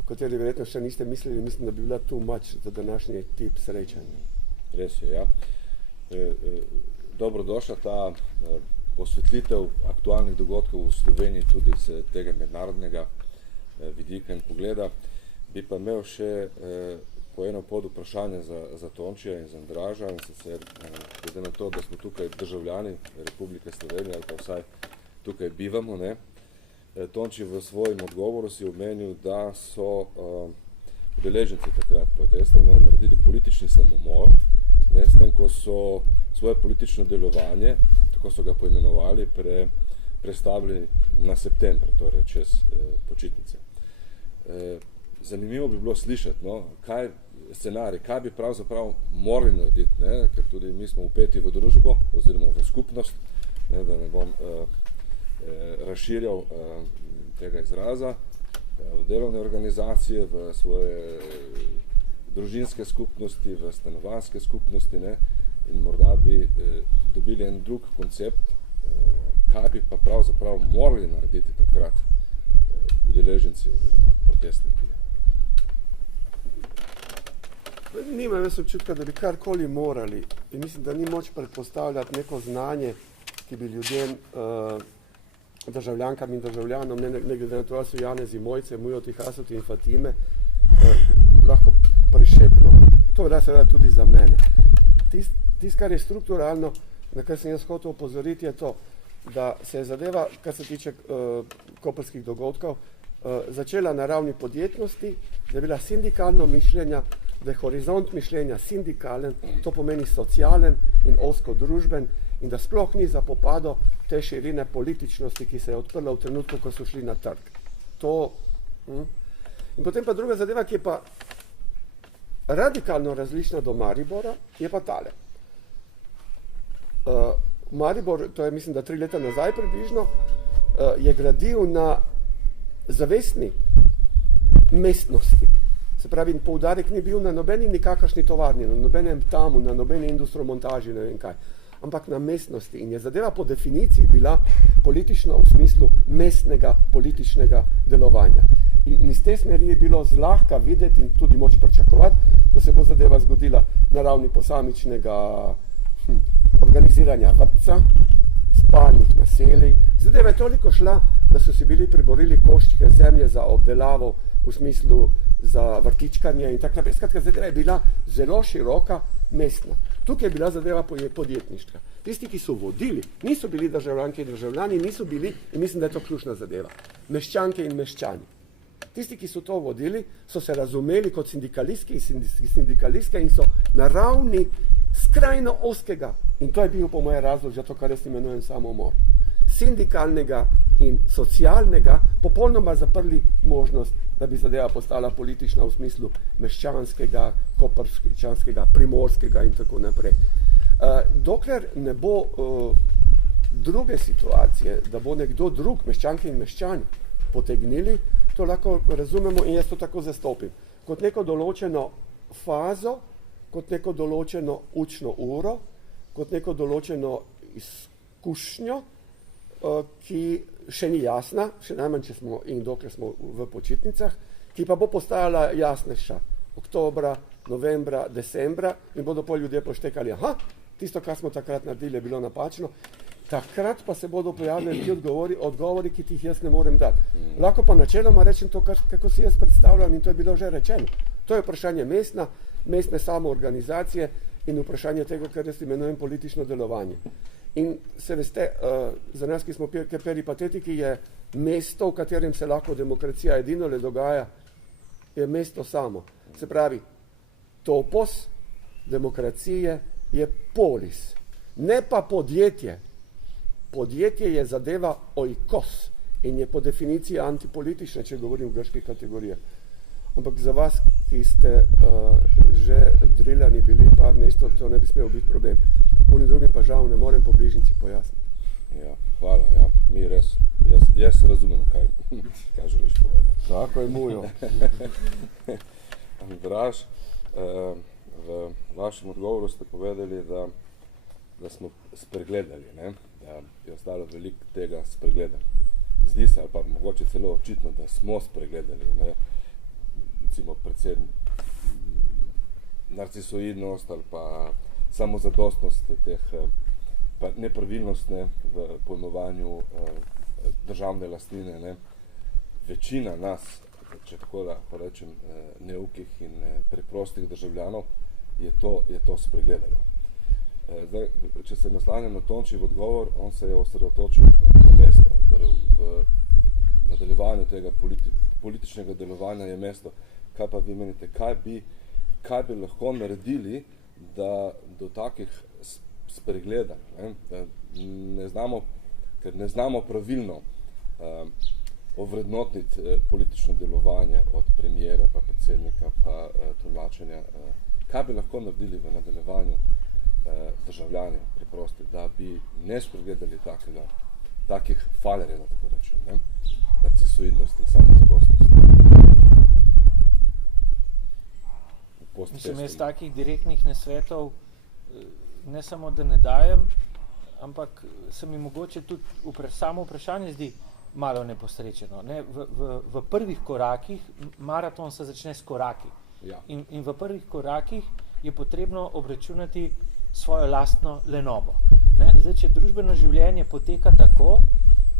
o kateri verjetno še niste mislili, mislim, da bi bila too much za današnji tip srečanja. Res je, ja. Dobrodošla ta osvetlitev aktualnih dogodkov v Sloveniji tudi z tega mednarodnega vidika in pogleda. Bi pa imel še po eno pod vprašanje za Tončija in za Andraža, in sicer glede na to, da smo tukaj državljani Republike Slovenije ali pa vsaj tukaj bivamo, ne. Tonči v svojem odgovoru si omenil, da so udeleženci takrat protestov naredili politični samomor, ne, s tem, ko so svoje politično delovanje, tako so ga poimenovali, prestavili na september, torej čez počitnice. Zanimivo bi bilo slišati, no, kaj scenarij, kaj bi pravzaprav morali narediti, ne, ker tudi mi smo upeti v družbo oziroma v skupnost, ne, da ne bom razširjal tega izraza, v delovne organizacije, v svoje družinske skupnosti, v stanovanjske skupnosti, ne, in morda bi dobili en drug koncept, kaj bi pa pravzaprav morali narediti takrat udeleženci oziroma protestniki. Nimam jaz občutka, da bi karkoli morali. In mislim, da ni moč predpostavljati neko znanje, ki bi ljudem, državljankam in državljanom, ne glede na to, ali so Janezi, Mojce, Mujoti, Hasoti in Fatime, lahko prešepno. To velja seveda tudi za mene. Tisto, kar je strukturalno, na kar sem jaz hotel opozoriti, je to, da se je zadeva, kar se tiče koprskih dogodkov, začela na ravni podjetnosti, da je bila sindikalno mišljenja, da je horizont mišljenja sindikalen, to pomeni socialen in osko družben, in da sploh ni zapopado te širine političnosti, ki se je odprla v trenutku, ko so šli na trg. To, In potem pa druga zadeva, ki je pa radikalno različna do Maribora, je pa tale. Maribor, to je mislim, da 3 leta nazaj približno, je gradil na zavestni mestnosti. Se pravi, poudarek ni bil na nobeni nikakršni tovarni, na nobenem tamu, na nobeni industriomontaži, ne vem kaj, ampak na mestnosti. In je zadeva po definiciji bila politična v smislu mestnega političnega delovanja. In iz te smeri je bilo zlahka videti in tudi moč pričakovati, da se bo zadeva zgodila na ravni posamičnega organiziranja vrtca, spalnih naselij. Zadeva je toliko šla, da so si bili priborili koščke zemlje za obdelavo v smislu za vrtičkanje in tako naprej. Skratka, zadeva je bila zelo široka, mestna. Tukaj je bila zadeva podjetništva. Tisti, ki so vodili, niso bili državljanke in državljani, niso bili, in mislim, da je to ključna zadeva, meščanke in meščani. Tisti, ki so to vodili, so se razumeli kot sindikalistke in sindikalistke in so na ravni skrajno oskega, in to je bil po moje razlog za to, kar jaz imenujem samomor, sindikalnega in socialnega popolnoma zaprli možnost, da bi zadeva postala politična v smislu meščanskega, koprščanskega, primorskega in tako naprej. Dokler ne bo druge situacije, da bo nekdo drug, meščanke in meščani, potegnili, to lahko razumemo in jaz to tako zastopim. Kot neko določeno fazo, kot neko določeno učno uro, kot neko določeno izkušnjo, ki še ni jasna, še najmanj, če smo in dokler smo v počitnicah, ki pa bo postajala jasnejša oktobra, novembra, decembra in bodo pa ljudje poštekali, aha, tisto, kar smo takrat naredili, je bilo napačno. Takrat pa se bodo pojavljali ti odgovori, ki ti jih jaz ne morem dati. Lahko pa načeloma rečem to, kako si jaz predstavljam, in to je bilo že rečeno. To je vprašanje mestne samoorganizacije in vprašanje tega, kar jaz imenujem politično delovanje. In se veste, za nas, ki smo peripatetiki, je mesto, v katerem se lahko demokracija edino le dogaja, je mesto samo. Se pravi, topos demokracije je polis, ne pa podjetje. Podjetje je zadeva oikos in je po definiciji antipolitična, če govorim v grških kategorijah. Ampak za vas, ki ste že driljani bili par mesecev, to ne bi smel biti problem. Unim drugim pa žal ne morem po bližnici pojasniti. Ja, hvala, ja, mi res. Jaz razumem, kaj želiš povedati. Tako je mujo. Draž, v vašem odgovoru ste povedali, da smo spregledali, ne? Da je ostalo veliko tega spregledano. Zdi se, ali pa mogoče celo očitno, da smo spregledali, ne? Recimo predvsem narcisoidnost ali pa samozadostnost teh pa nepravilnost, ne, v pojmovanju državne lastnine, ne. Večina nas, če tako lahko rečem, neukih in preprostih državljanov je to spregledalo. Zdaj, če se naslanjam na Tončiv odgovor, on se je osredotočil na mesto, torej v nadaljevanju tega političnega delovanja je mesto. Kaj pa vi menite, kaj bi lahko naredili, da do takih spregledanj, ne, da ker ne znamo pravilno ovrednotiti politično delovanje od premijera, pa predsednika, pa tolmačenja, kaj bi lahko naredili v nadaljevanju državljani preprosti, da bi ne spregledali takih falerjev, da tako rečem, ne? Narcisoidnost in samozadostnost. Mislim, jaz takih direktnih nasvetov ne samo, da ne dajem, ampak se mi mogoče tudi samo vprašanje zdi malo neposrečeno. Ne? V prvih korakih, maraton se začne s koraki. Ja. In v prvih korakih je potrebno obračunati svojo lastno lenobo. Ne? Zdaj, če družbeno življenje poteka tako,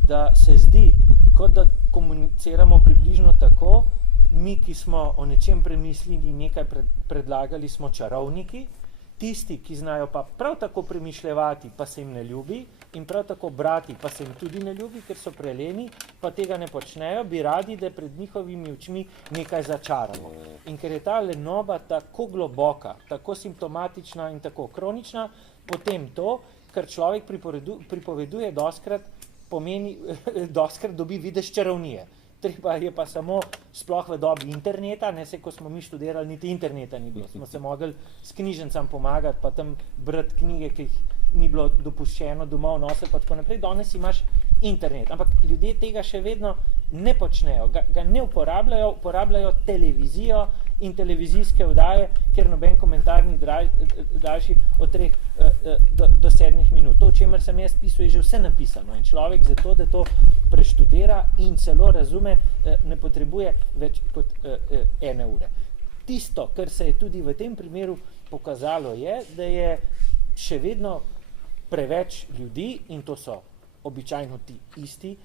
da se zdi, kot da komuniciramo približno tako, mi, ki smo o nečem premislili in nekaj predlagali, smo čarovniki, tisti, ki znajo pa prav tako premišljevati, pa se jim ne ljubi, in prav tako brati, pa se jim tudi ne ljubi, ker so preleni, pa tega ne počnejo, bi radi, da pred njihovimi očmi nekaj začaramo. In ker je ta lenoba tako globoka, tako simptomatična in tako kronična, potem to, kar človek pripoveduje, doskrat dobi videz čarovnije. Treba je pa samo sploh v dobi interneta, ne se, ko smo mi študirali, niti interneta ni bilo. Smo se mogli s knjižnicam pomagati, pa tam brati knjige, ki jih ni bilo dopuščeno domov nositi, pa tako naprej. Danes imaš internet, ampak ljudje tega še vedno ne počnejo, ga ne uporabljajo televizijo in televizijske oddaje, ker noben komentar ni daljši od 3 do 7 minut. To, o čemer sem jaz pisal, je že vse napisano in človek zato, da to preštudira in celo razume, ne potrebuje več kot 1 ure. Tisto, kar se je tudi v tem primeru pokazalo, je, da je še vedno preveč ljudi, in to so običajno ti isti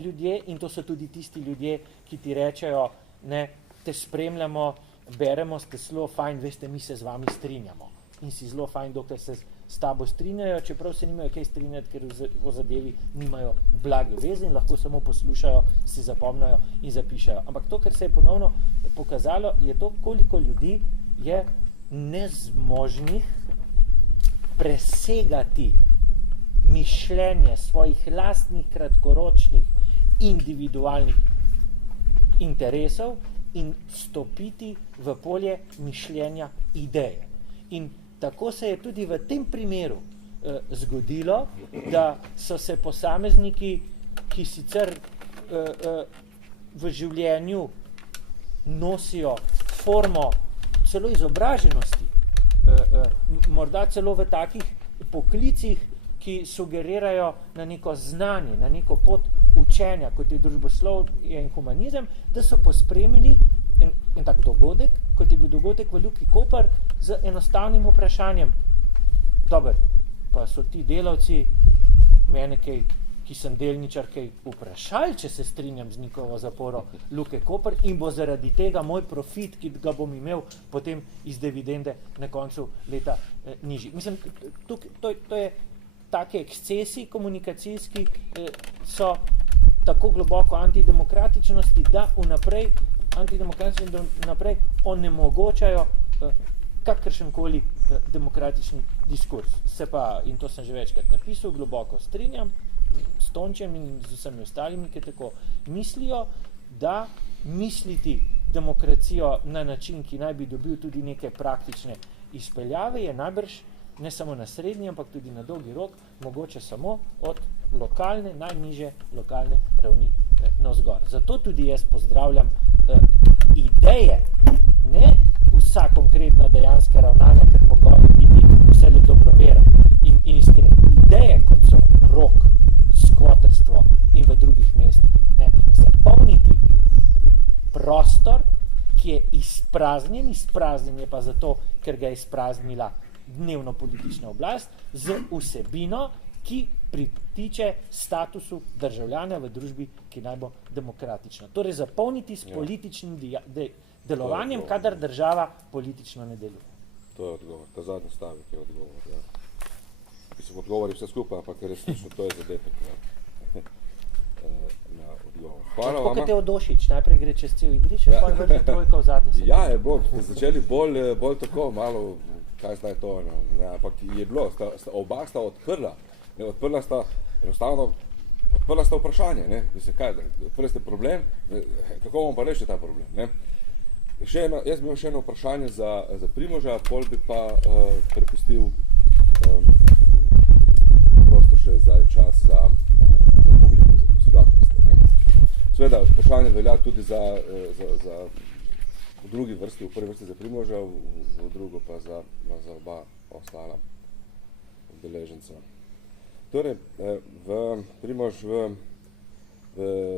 ljudje, in to so tudi tisti ljudje, ki ti rečejo, ne, te spremljamo, beremo, ste zelo fajn, veste, mi se z vami strinjamo. In si zelo fajn, dokler se s tabo strinjajo, čeprav se nimajo kaj strinjati, ker o zadevi nimajo blage veze in lahko samo poslušajo, si zapomnajo in zapišajo. Ampak to, kar se je ponovno pokazalo, je to, koliko ljudi je nezmožnih presegati mišljenje svojih lastnih kratkoročnih individualnih interesov in stopiti v polje mišljenja ideje. In tako se je tudi v tem primeru zgodilo, da so se posamezniki, ki sicer v življenju nosijo formo celo izobraženosti, morda celo v takih poklicih, ki sugerirajo na neko znanje, na neko pot učenja, kot je družboslovje in humanizem, da so pospremili en tak dogodek, kot je bil dogodek v Luki Koper, z enostavnim vprašanjem. Dober, pa so ti delavci mene kaj, ki sem delničar, kaj vprašali, če se strinjam z njihovo zaporo Luke Koper in bo zaradi tega moj profit, ki ga bom imel potem iz dividende na koncu leta nižji. Mislim, to je take ekscesi komunikacijski so tako globoko antidemokratičnosti, da vnaprej onemogočajo kakršenkoli demokratični diskurs. Se pa, in to sem že večkrat napisal, globoko strinjam s Tončem in z vsemi ostalimi, ki tako mislijo, da misliti demokracijo na način, ki naj bi dobil tudi neke praktične izpeljave, je najbrž ne samo na srednji, ampak tudi na dolgi rok, mogoče samo od lokalne, najniže lokalne ravni navzgor. Zato tudi jaz pozdravljam ideje, ne vsa konkretna dejanska ravnanja, ker pogoj biti vse le dobroveren in iskren. Ideje, kot so rok, skvoterstvo in v drugih mestih, ne, zapolniti prostor, ki je izpraznjen je pa zato, ker ga je izpraznila dnevno politična oblast, z vsebino, ki pritiče statusu državljana v družbi, ki naj bo demokratična. Torej zapolniti s političnim delovanjem, kadar država politično ne deluje. To je odgovor. Ta zadnji stavek je odgovor. Ja. Mislim, odgovori vse skupaj, ampak resnično to je zadetek na odgovor. Hvala tako, vama. kot je Odošič, najprej gre čez cel igrišče, pa vrže trojka v zadnji sekundi. Ja, je bilo, začeli bolj tako, malo, kaj zdaj to, ne, ampak je bilo, oba sta odprla, ne, odprla sta vprašanje, ne, mislim, kaj, odprli ste problem, kako bomo pa rešili ta problem, ne. Jaz bi imel še eno vprašanje za Primoža, pol bi pa prepustil prostor še zdaj čas za publiko, za poslušateljstvo, ne. Seveda, vprašanje velja tudi za v drugi vrsti, v prvi vrsti za Primoža, v drugo pa za oba ostala udeleženca. Torej, Primož, v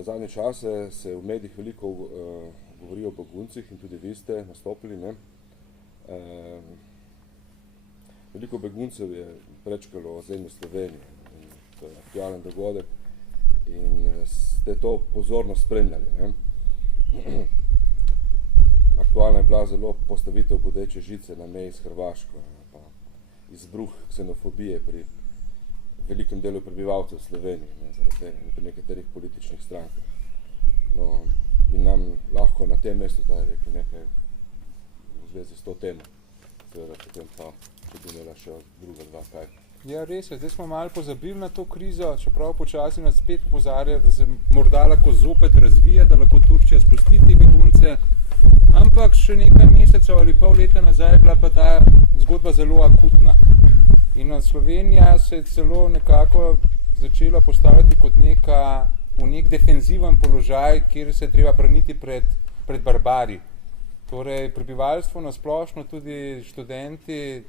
zadnje čase se v medijih veliko govori o beguncih in tudi vi ste nastopili, ne? Veliko beguncev je prečkalo ozemlje Slovenije. To je aktualen dogodek in ste to pozorno spremljali, ne? Aktualna je bila zelo postavitev bodeče žice na meji s Hrvaško, pa izbruh ksenofobije pri velikem delu prebivalcev Slovenije, ne, zaradi pri nekaterih političnih strankah. No, bi nam lahko na tem mestu zdaj rekli nekaj v zvezi s to temo. Seveda, potem pa, če bi imela še druga dva, kaj. Ja, res je. Zdaj smo malo pozabili na to krizo, čeprav počasi nas spet opozarjajo, da se morda lahko zopet razvija, da lahko Turčija spusti te begunce. Ampak še nekaj mesecev ali pol leta nazaj je bila pa ta zgodba zelo akutna. In Slovenija se je celo nekako začela postavljati kot v nek defenziven položaj, kjer se je treba braniti pred barbari. Torej, prebivalstvo nasplošno, tudi študenti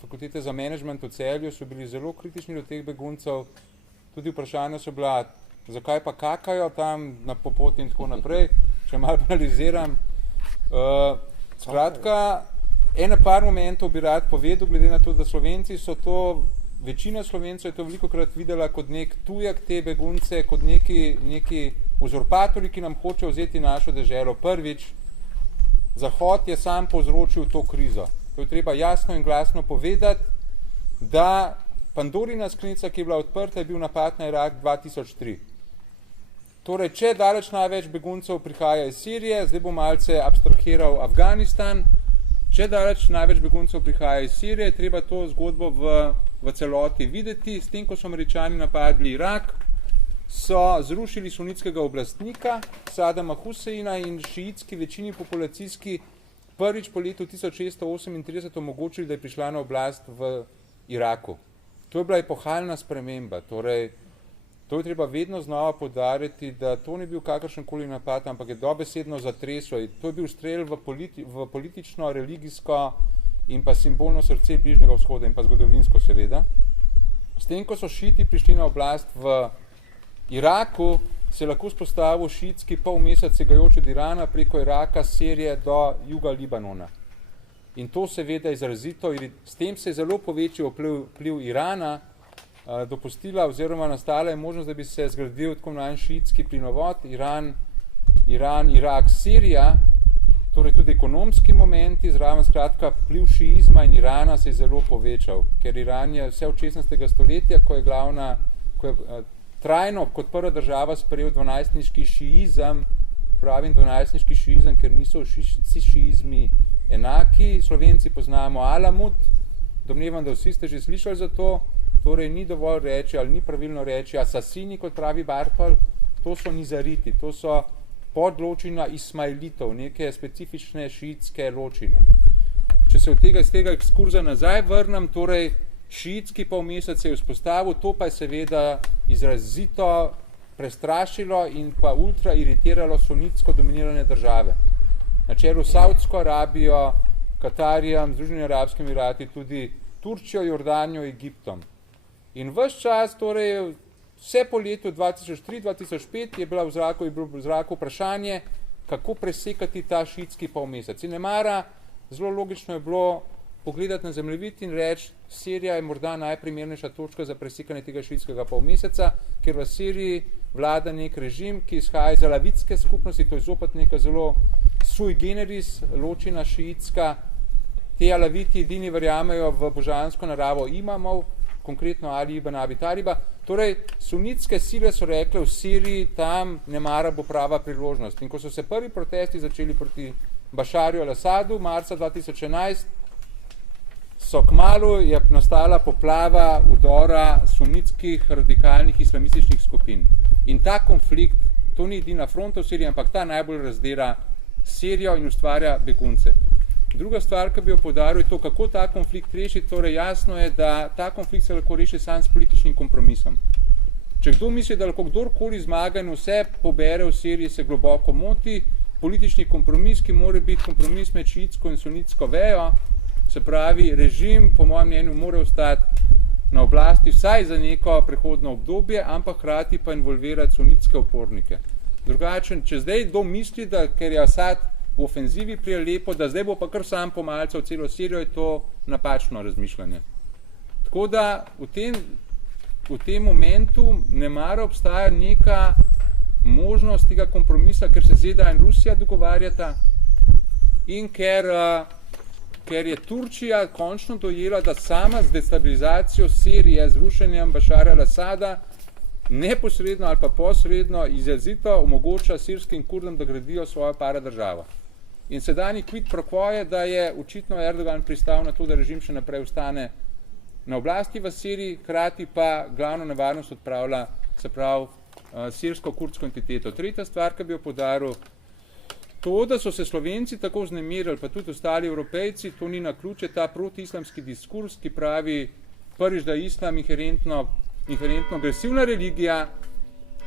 Fakultete za menedžment v Celju so bili zelo kritični do teh beguncev. Tudi vprašanja so bila, zakaj pa kakajo tam na popoti in tako naprej, če malo analiziram. Skratka, par momentov bi rad povedal, glede na to, da Slovenci so to, večina Slovencev je to velikokrat videla kot nek tujak te begunce, kot neki uzurpatorji, ki nam hoče vzeti našo deželo. Prvič, Zahod je sam povzročil to krizo. To je treba jasno in glasno povedati, da Pandorina skrinjica, ki je bila odprta, je bil napad na Irak 2003. Torej, če daleč največ beguncev prihaja iz Sirije, zdaj bo malce abstrahiral Afganistan, če daleč največ beguncev prihaja iz Sirije, treba to zgodbo v v celoti videti. S tem, ko so Američani napadli Irak, so zrušili sunitskega oblastnika Sadama Huseina in šiitski večini populacijski prvič po letu 1638 omogočili, da je prišla na oblast v Iraku. To je bila epohalna sprememba, torej to je treba vedno znova poudariti, da to ni bil kakršenkoli napad, ampak je dobesedno zatreslo. To je bil strel v politično, religijsko in pa simbolno srce Bližnjega vzhoda in pa zgodovinsko seveda. S tem, ko so šiiti prišli na oblast v Iraku, se je lahko spostavil šiitski pol mesec segajoč od Irana preko Iraka, Sirije do juga Libanona. In to seveda izrazito, s tem se je zelo povečal vpliv Irana, dopustila oziroma nastala je možnost, da bi se zgradil tako imenovani šiitski plinovod Iran, Irak, Sirija, torej tudi ekonomski momenti, zraven skratka vpliv šiizma in Irana se je zelo povečal, ker Iran je vse od 16. stoletja, ko je trajno kot prva država sprejel dvanajstniški šiizem, pravim dvanajstniški šiizem, ker niso vsi šiizmi enaki. Slovenci poznamo Alamut, domnevam, da vsi ste že slišali za to, torej ni dovolj reči ali ni pravilno reči asasini, kot pravi Bartol, to so nizariti, to so podločina ismailitov, neke specifične šiitske ločine. Če se iz tega ekskurza nazaj vrnem, torej šiitski polmesec se je vzpostavil, to pa je seveda izrazito prestrašilo in pa ultra iritiralo sunitsko dominirane države. Na čelu Saudsko Arabijo, Katarijem, Združenimi arabskimi emirati, tudi Turčijo, Jordanijo, Egiptom. In ves čas, torej vse po letu 2003-2005 je bilo v zraku vprašanje, kako presekati ta šiitski polmesec. In nemara, zelo logično je bilo pogledati na zemljevid in reči, Sirija je morda najprimernejša točka za presekanje tega šiitskega polmeseca, ker v Siriji vlada nek režim, ki izhaja iz alavitske skupnosti, to je zopet neka zelo sui generis, ločina šiitska. Te alaviti edini verjamejo v božansko naravo imamov, konkretno Ali ibn Abi Taliba. Torej, sunitske sile so rekle v Siriji, tam nemara bo prava priložnost. In ko so se prvi protesti začeli proti Bašarju al-Asadu, marca 2011, so kmalu je nastala poplava udora sunitskih radikalnih islamističnih skupin. In ta konflikt, to ni edina fronta v Siriji, ampak ta najbolj razdira Sirijo in ustvarja begunce. Druga stvar, ki bi jo poudaril, je to, kako ta konflikt rešiti. Torej, jasno je, da ta konflikt se lahko reši sam s političnim kompromisom. Če kdo misli, da lahko kdorkoli zmaga in vse pobere v Siriji, se globoko moti. Politični kompromis, ki mora biti kompromis med šiitsko in sunitsko vejo, se pravi, režim, po mojem mnenju, mora ostati na oblasti vsaj za neko prehodno obdobje, ampak hkrati pa involvirati sunitske upornike. Drugače, če zdaj kdo misli, da ker je Asad v ofenzivi prije lepo, da zdaj bo pa kar sam pomalcal celo Sirijo, je to napačno razmišljanje. Tako da v tem momentu nemara obstaja neka možnost tega kompromisa, ker se ZDA in Rusija dogovarjata in ker je Turčija končno dojela, da sama z destabilizacijo Sirije, z rušenjem Bašara al-Asada, neposredno ali pa posredno izrazito omogoča sirskim Kurdom, da gradijo svojo paradržavo. In sedanji quid pro quo je, da je očitno Erdogan pristal na to, da režim še naprej ostane na oblasti v Siriji, hkrati pa glavno nevarnost odpravlja, se pravi, sirsko-kurdsko entiteto. Tretja stvar, ki bi jo poudaril, to, da so se Slovenci tako vznemirili, pa tudi ostali Evropejci, to ni naključje, ta protiislamski diskurs, ki pravi prvič, da je islam inherentno agresivna religija,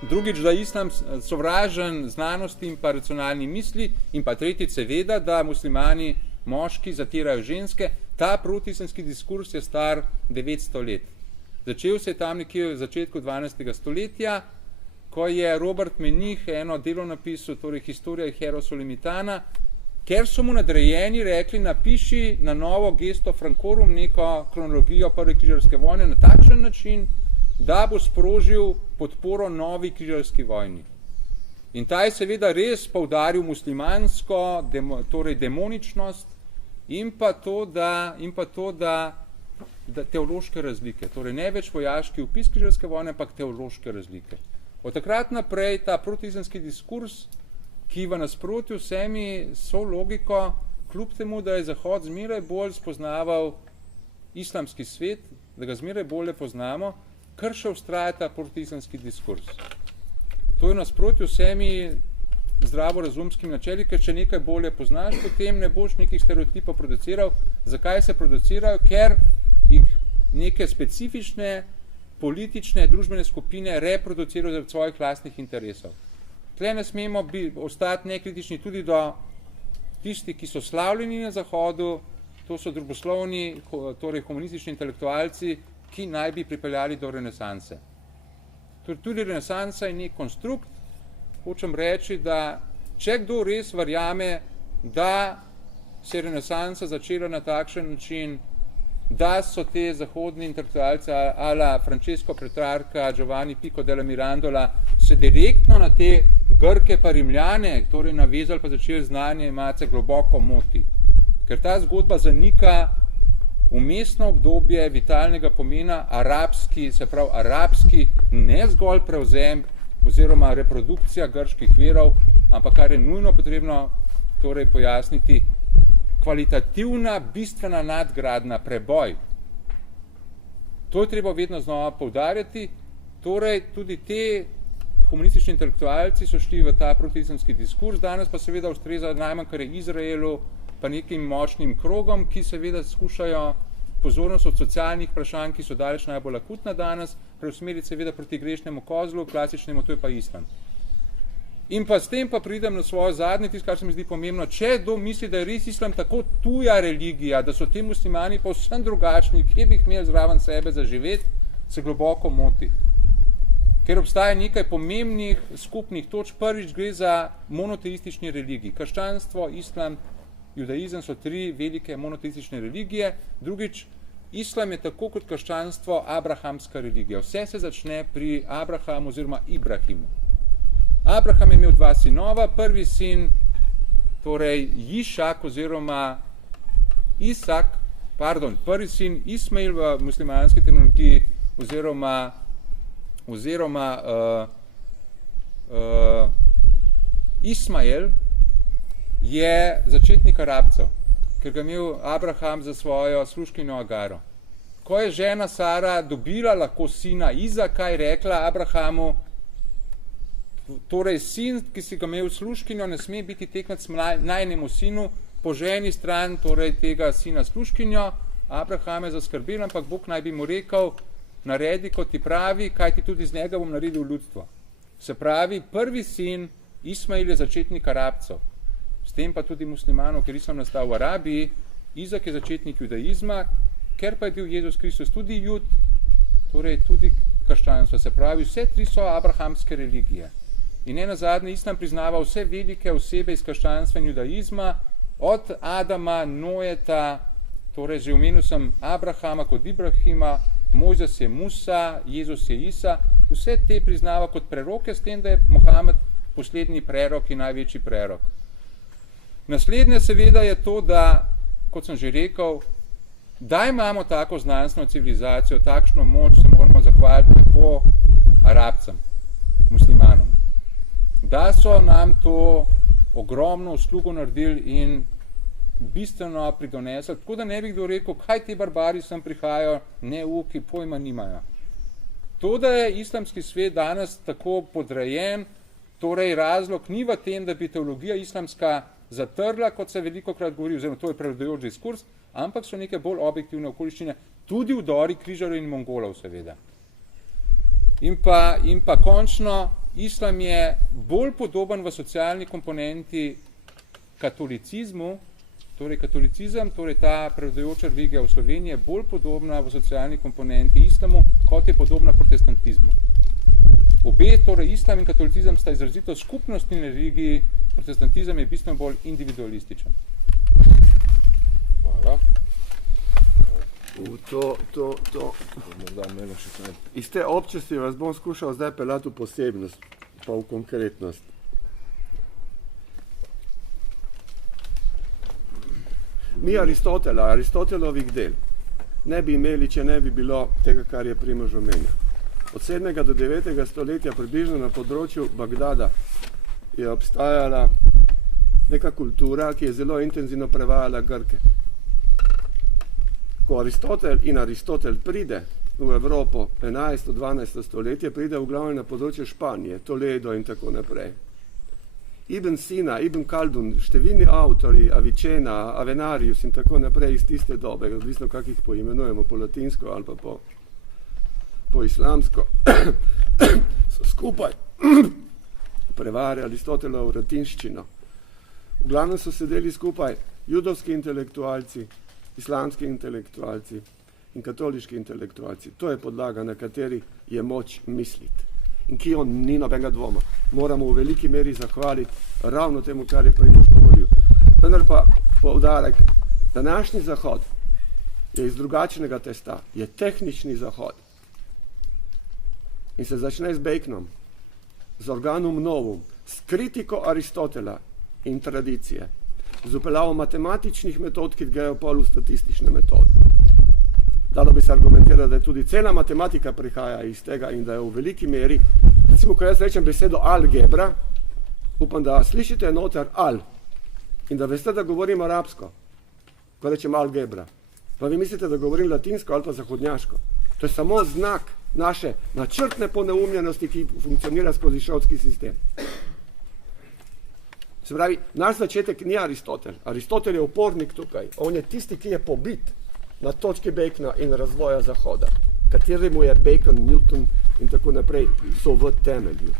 drugič, da je islam sovražen znanosti in pa racionalni misli, in pa tretjič seveda, da muslimani moški zatirajo ženske. Ta protiislamski diskurs je star 900 let. Začel se je tam nekje v začetku 12. stoletja, ko je Robert Menih eno delo napisal, torej Historia Hierosolimitana, ker so mu nadrejeni rekli, napiši na novo gesto Francorum neko kronologijo prve križarske vojne na takšen način, da bo sprožil podporo novi križarski vojni. In ta je seveda res poudaril muslimansko, torej demoničnost in pa to, da teološke razlike, torej ne več vojaški opis križarske vojne, ampak teološke razlike. Od takrat naprej ta protiislamski diskurs, ki v nasprotju vsemi so logiko, kljub temu, da je Zahod zmeraj bolj spoznaval islamski svet, da ga zmeraj bolje poznamo, kar še vztraja ta protislamski diskurs. To je nasprotju vsemi zdravorazumskimi načeli, ker če nekaj bolje poznaš, potem ne boš nekih stereotipov produciral. Zakaj se producirajo? Ker jih neke specifične politične, družbene skupine reproducirajo zaradi svojih lastnih interesov. Tle ne smemo ostati nekritični tudi do tisti, ki so slavljeni na Zahodu, to so drugoslovni, torej komunistični intelektualci, ki naj bi pripeljali do renesanse. Tudi renesansa je nek konstrukt, hočem reči, da če kdo res verjame, da se je renesansa začela na takšen način, da so te zahodni intelektualci ala Francesco Petrarca, Giovanni Pico della Mirandola se direktno na te Grke pa Rimljane, torej navezali pa začeli znanje malce globoko moti. Ker ta zgodba zanika vmesno obdobje vitalnega pomena arabski, se pravi arabski, ne zgolj prevzem oziroma reprodukcija grških verov, ampak kar je nujno potrebno torej pojasniti, kvalitativna, bistvena nadgradna preboj. To je treba vedno znova poudarjati, torej tudi te komunistični intelektualci so šli v ta protislamski diskurs, danes pa seveda ustreza najmanj, kar je Izraelu, pa nekim močnim krogom, ki seveda skušajo pozornost od socialnih vprašanj, ki so daleč najbolj akutna danes, preusmeriti seveda proti grešnemu kozlu, klasičnemu, to je pa islam. In pa s tem pa pridem na svojo zadnje, tisto, kar se mi zdi pomembno, če kdo misli, da je res islam tako tuja religija, da so ti muslimani pa vsem drugačni, kje bi jih imeli zraven sebe zaživeti, se globoko moti. Ker obstaja nekaj pomembnih skupnih točk. Prvič gre za monoteistični religiji. Krščanstvo, islam, judaizem so tri velike monoteistične religije. Drugič, islam je tako kot krščanstvo abrahamska religija. Vse se začne pri Abrahamu oziroma Ibrahimu. Abraham je imel dva sinova, prvi sin, torej Išak oziroma prvi sin Ismail v muslimanski terminologiji oziroma Ismael je začetnik Arabcev, ker ga imel Abraham za svojo služkinjo Agaro. Ko je žena Sara dobila lahko sina Izaka, je rekla Abrahamu, torej sin, ki si ga imel služkinjo, ne sme biti tekmec najnemu sinu, po ženi stran torej tega sina služkinjo. Abraham je zaskrbel, ampak Bog naj bi mu rekel, naredi, kot ti pravi, kaj ti tudi z njega bom naredil ljudstvo. Se pravi, prvi sin Ismail je začetnik Arabcev, s tem pa tudi muslimanov, ker islam nastal v Arabiji. Izak je začetnik judaizma, ker pa je bil Jezus Kristus tudi jud, torej tudi krščanstvo. Se pravi, vse tri so abrahamske religije. In nenazadnje islam priznava vse velike osebe iz krščanstva in judaizma, od Adama, Nojeta, torej že omenil sem Abrahama kot Ibrahima, Mojzes je Musa, Jezus je Isa, vse te priznava kot preroke, s tem, da je Mohamed poslednji prerok in največji prerok. Naslednje seveda je to, da, kot sem že rekel, da imamo tako znanstveno civilizacijo, takšno moč, se moramo zahvaliti lepo Arabcem, muslimanom, da so nam to ogromno uslugo naredili in bistveno pridonesli, tako da ne bi kdo rekel, kaj ti barbari sem prihajajo, neuki, pojma nimajo. To, da je islamski svet danes tako podrejen, torej razlog ni v tem, da bi teologija islamska zatrla, kot se velikokrat govori, oziroma to je prevladujoč diskurs, ampak so neke bolj objektivne okoliščine, tudi vdori križarjev in Mongolov seveda. In pa končno, islam je bolj podoben v socialni komponenti katolicizmu, torej katolicizem, torej ta prevladujoča religija v Sloveniji je bolj podobna v socialni komponenti islamu, kot je podobna protestantizmu. Obe, torej islam in katolicizem, sta izrazito skupnostni religiji, protestantizem je bistveno bolj individualističen. Hvala. Iz te občesti vas bom skušal zdaj peljati v posebnost, pa v konkretnost. Mi Aristotelovih del ne bi imeli, če ne bi bilo tega, kar je Primož omenil. Od 7. do 9. stoletja približno na področju Bagdada je obstajala neka kultura, ki je zelo intenzivno prevajala Grke. ko Aristotel pride v Evropo 11-12 stoletje, pride v glavnem na področje Španije, Toledo in tako naprej. Ibn Sina, Ibn Khaldun, številni avtori, Avicenna, Avenarius in tako naprej iz tiste dobe, odvisno kakih poimenujemo, po latinsko ali pa po islamsko, so skupaj prevarjali Aristotelovo latinščino. V glavnem so sedeli skupaj judovski intelektualci, islamski intelektualci in katoliški intelektualci. To je podlaga, na kateri je moč misliti. In ki jo ni nobenega dvoma. Moramo v veliki meri zahvaliti ravno temu, kar je Primož govoril. Vendar pa poudarek, današnji Zahod je iz drugačnega testa, je tehnični Zahod. In se začne z Baconom, z organum novum, s kritiko Aristotela in tradicije, z upeljavo matematičnih metod, ki grejo polustatistične metode. Dalo bi se argumentirati, da je tudi cela matematika prihaja iz tega in da je v veliki meri, recimo, ko jaz rečem besedo algebra, upam, da slišite noter al in da veste, da govorim arabsko, ko rečem algebra. Pa vi mislite, da govorim latinsko ali pa zahodnjaško. To je samo znak naše načrtne poneumljenosti, ki funkcionira skozi šolski sistem. Se pravi, naš začetek ni Aristotel. Aristotel je upornik tukaj. On je tisti, ki je pobit na točki Bacona in razvoja Zahoda, kateremu je Bacon, Newton in tako naprej so v temelju.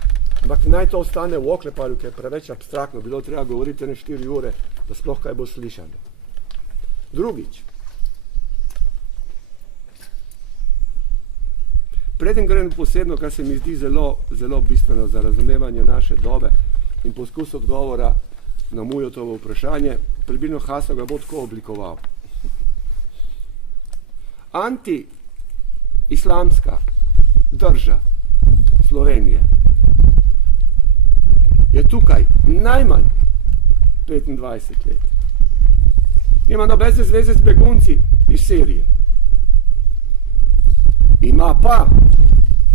Ampak naj to ostane v oklepaju, ker je preveč abstraktno, bilo treba govoriti 4 ure, da sploh kaj bo slišano. Drugič, preden grem posebno, kar se mi zdi zelo, zelo bistveno za razumevanje naše dobe in poskus odgovora na Mujotovo vprašanje, približno Haso ga bo tako oblikoval. Anti-islamska drža Slovenije je tukaj najmanj 25 let. Ima nobene zveze z begunci iz Sirije. Ima pa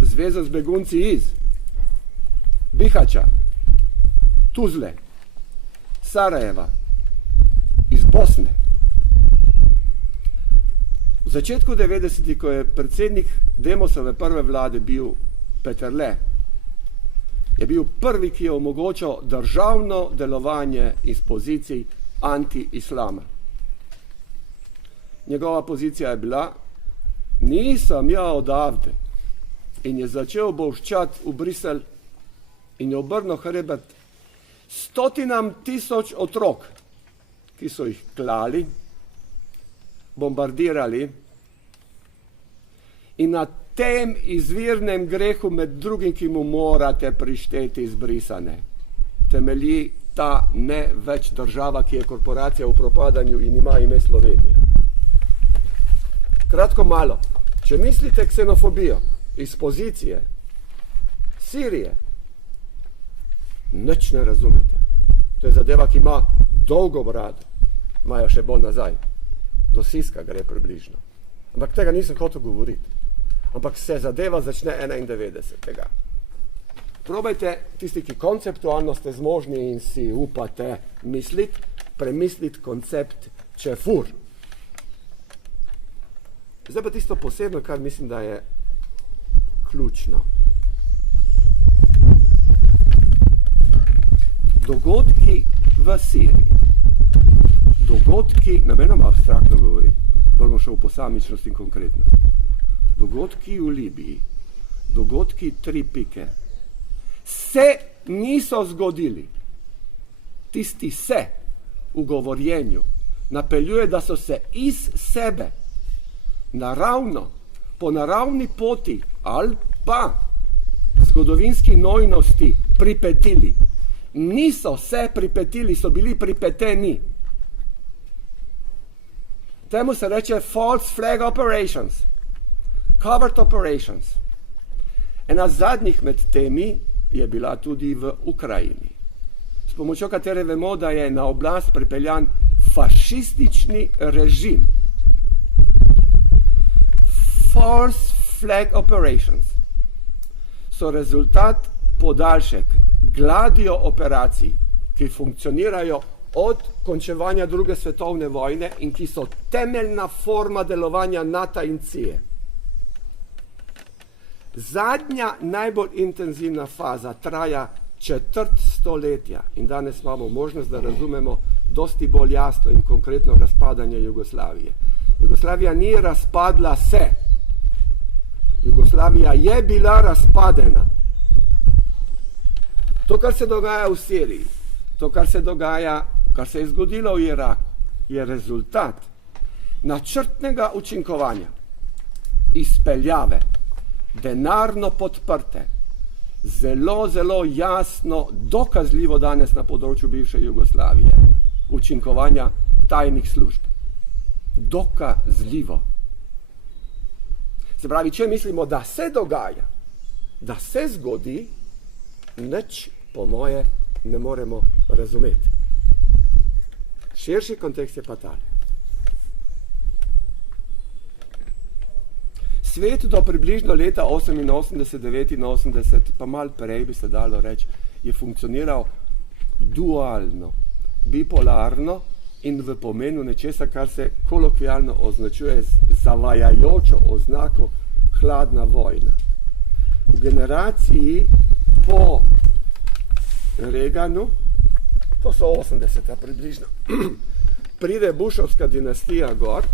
zvezo z begunci iz Bihaća, Tuzle, Sarajeva, iz Bosne. V začetku 90-ih, ko je predsednik Demosove prve vlade bil Peterle, je bil prvi, ki je omogočal državno delovanje iz pozicij anti-islama. Njegova pozicija je bila, nisem ja odavde, in je začel bolščati v Bruselj in je obrnil hrbet 100.000 otrok, ki so jih klali, bombardirali in na tem izvirnem grehu med drugim, ki mu morate prišteti izbrisane, temelji ta ne več država, ki je korporacija v propadanju in ima ime Slovenija. Kratko malo, če mislite ksenofobijo iz pozicije Sirije, nič ne razumete. To je zadeva, ki ima dolgo brado, imajo še bolj nazaj. Do Siska gre približno. Ampak tega nisem hotel govoriti. Ampak se zadeva začne 91. Probajte, tisti, ki konceptualno ste zmožni in si upate misliti, premisliti koncept čefur. Zdaj pa tisto posebno, kar mislim, da je ključno. Dogodki v Siriji, dogodki, namenoma abstraktno govorim, bomo šel v posamičnost in konkretnost, dogodki v Libiji, dogodki 3 pike, se niso zgodili. Tisti se v govorjenju napeljuje, da so se iz sebe naravno, po naravni poti ali pa zgodovinski nojnosti pripetili. Niso se pripetili, so bili pripeteni. Temu se reče false flag operations, covert operations. Ena zadnjih med temi je bila tudi v Ukrajini, s pomočjo katere vemo, da je na oblast pripeljan fašistični režim. False flag operations so rezultat podaljšek gladio operacij, ki funkcionirajo od končevanja druge svetovne vojne in ki so temeljna forma delovanja NATO in CIA. Zadnja najbolj intenzivna faza traja četrt stoletja in danes imamo možnost, da razumemo dosti bolj jasno in konkretno razpadanje Jugoslavije. Jugoslavija ni razpadla se. Jugoslavija je bila razpadena. To, kar se dogaja v Siriji, to, kar se je zgodilo v Iraku, je rezultat načrtnega učinkovanja, izpeljave, denarno podprte, zelo, zelo jasno, dokazljivo danes na področju bivše Jugoslavije, učinkovanja tajnih služb. Dokazljivo. Se pravi, če mislimo, da se dogaja, da se zgodi, nič, po moje, ne moremo razumeti. Širši kontekst je pa tale. Svet do približno leta 88-89, pa malo prej bi se dalo reči, je funkcioniral dualno, bipolarno in v pomenu nečesa, kar se kolokvialno označuje z zavajajočo oznako hladna vojna. V generaciji po Reaganu, to so 80-ta približno, pride Bushovska dinastija gor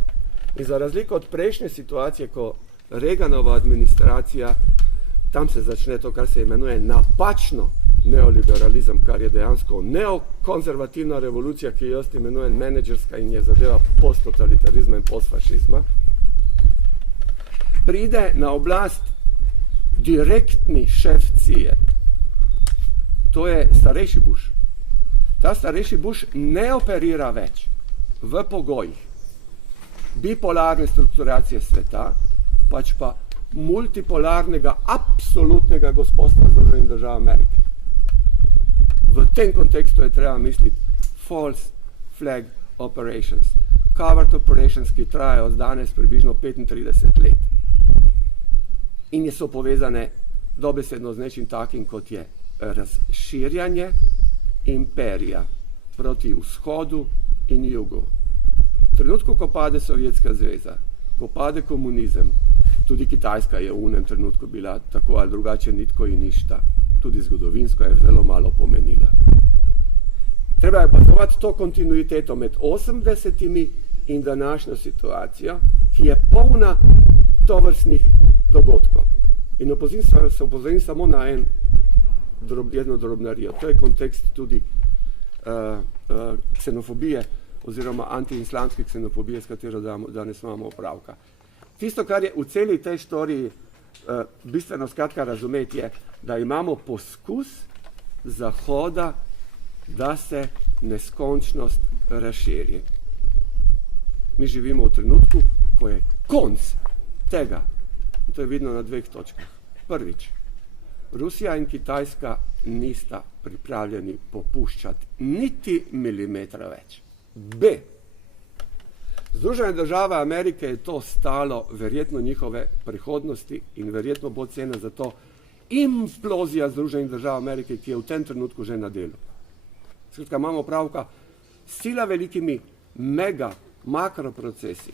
in za razliko od prejšnje situacije, ko Reaganova administracija, tam se začne to, kar se imenuje napačno neoliberalizem, kar je dejansko neokonzervativna revolucija, ki jo jaz imenujem menedžerska in je zadeva posttotalitarizma in postfašizma. Pride na oblast direktni šef CIA. To je starejši Bush. Ta starejši Bush ne operira več v pogojih bipolarne strukturacije sveta, pač pa multipolarnega, absolutnega gospodstva Združenih držav Amerike. V tem kontekstu je treba misliti false flag operations. Covert operations, ki trajajo danes približno 35 let. In so povezane dobesedno z nečim takim, kot je razširjanje imperija proti vzhodu in jugu. V trenutku, ko pade Sovjetska zveza, ko pade komunizem, tudi Kitajska je v unem trenutku bila tako ali drugače nitko in ništa. Tudi zgodovinsko je zelo malo pomenila. Treba je pasovati to kontinuiteto med 80-timi in današnjo situacijo, ki je polna tovrstnih dogodkov. In se opozorim samo na jedno drobnarijo. To je kontekst tudi ksenofobije oziroma antiislamske ksenofobije, s katero danes imamo opravka. Tisto, kar je v celi tej štoriji bistveno skratka razumeti, je, da imamo poskus Zahoda, da se neskončnost razširi. Mi živimo v trenutku, ko je konc tega. In to je vidno na dveh točkah. Prvič, Rusija in Kitajska nista pripravljeni popuščati niti milimetra več. B. Združene države Amerike je to stalo verjetno njihove prihodnosti in verjetno bo cena za to implozija Združenih držav Amerike, ki je v tem trenutku že na delu. Skratka, imamo pravka s sila velikimi mega makroprocesi.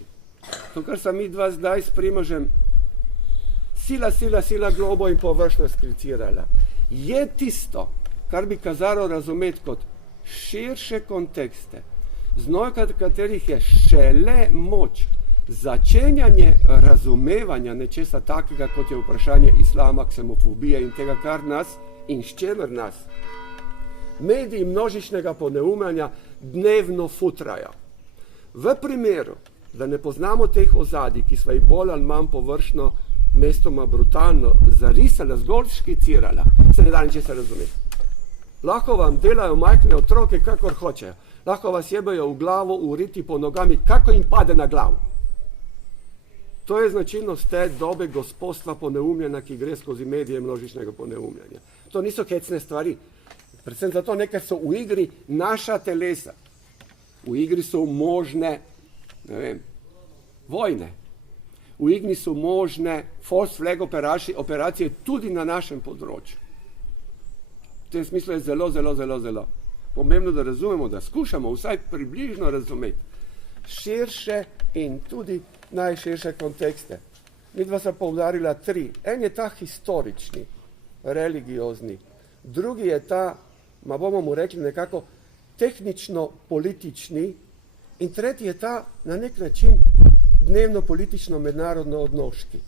To, kar sem mi dva zdaj s Primožem sila globo in površno sklicirala, je tisto, kar bi kazalo razumeti kot širše kontekste, znotraj katerih je šele moč začenjanje razumevanja nečesa takega, kot je vprašanje islama, ksenofobije in tega, kar nas in s čemer nas mediji množičnega poneumljanja dnevno futrajo. V primeru, da ne poznamo teh ozadij, ki sva jih bolj ali manj površno, mestoma brutalno zarisala, zgolj škicirala, se ne da ničesar razumeti. Lahko vam delajo majhne otroke, kakor hočejo. Lahko vas jebajo v glavo, uriti po nogami, kako jim pade na glavo. To je značilnost te dobe gospodstva poneumljena, ki gre skozi medije množičnega poneumljanja. To niso hecne stvari. Predvsem zato nekaj so v igri naša telesa. V igri so možne, vojne. V igri so možne false flag operacije tudi na našem področju. V tem smislu je zelo pomembno, da razumemo, da skušamo vsaj približno razumeti širše in tudi najširše kontekste. Midva sta poudarila 3. En je ta historični, religiozni, drugi je ta, bomo mu rekli nekako tehnično-politični in tretji je ta na nek način dnevno-politično-mednarodno odnoški.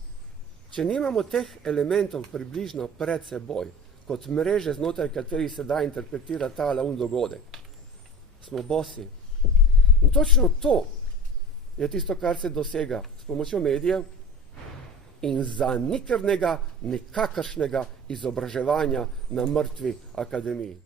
Če nimamo teh elementov približno pred seboj, kot mreže, znotraj katerih se da interpretira ta ali on dogodek, smo bosi. In točno to je tisto, kar se dosega s pomočjo medijev in zanikrnega, nikakršnega izobraževanja na mrtvi akademiji.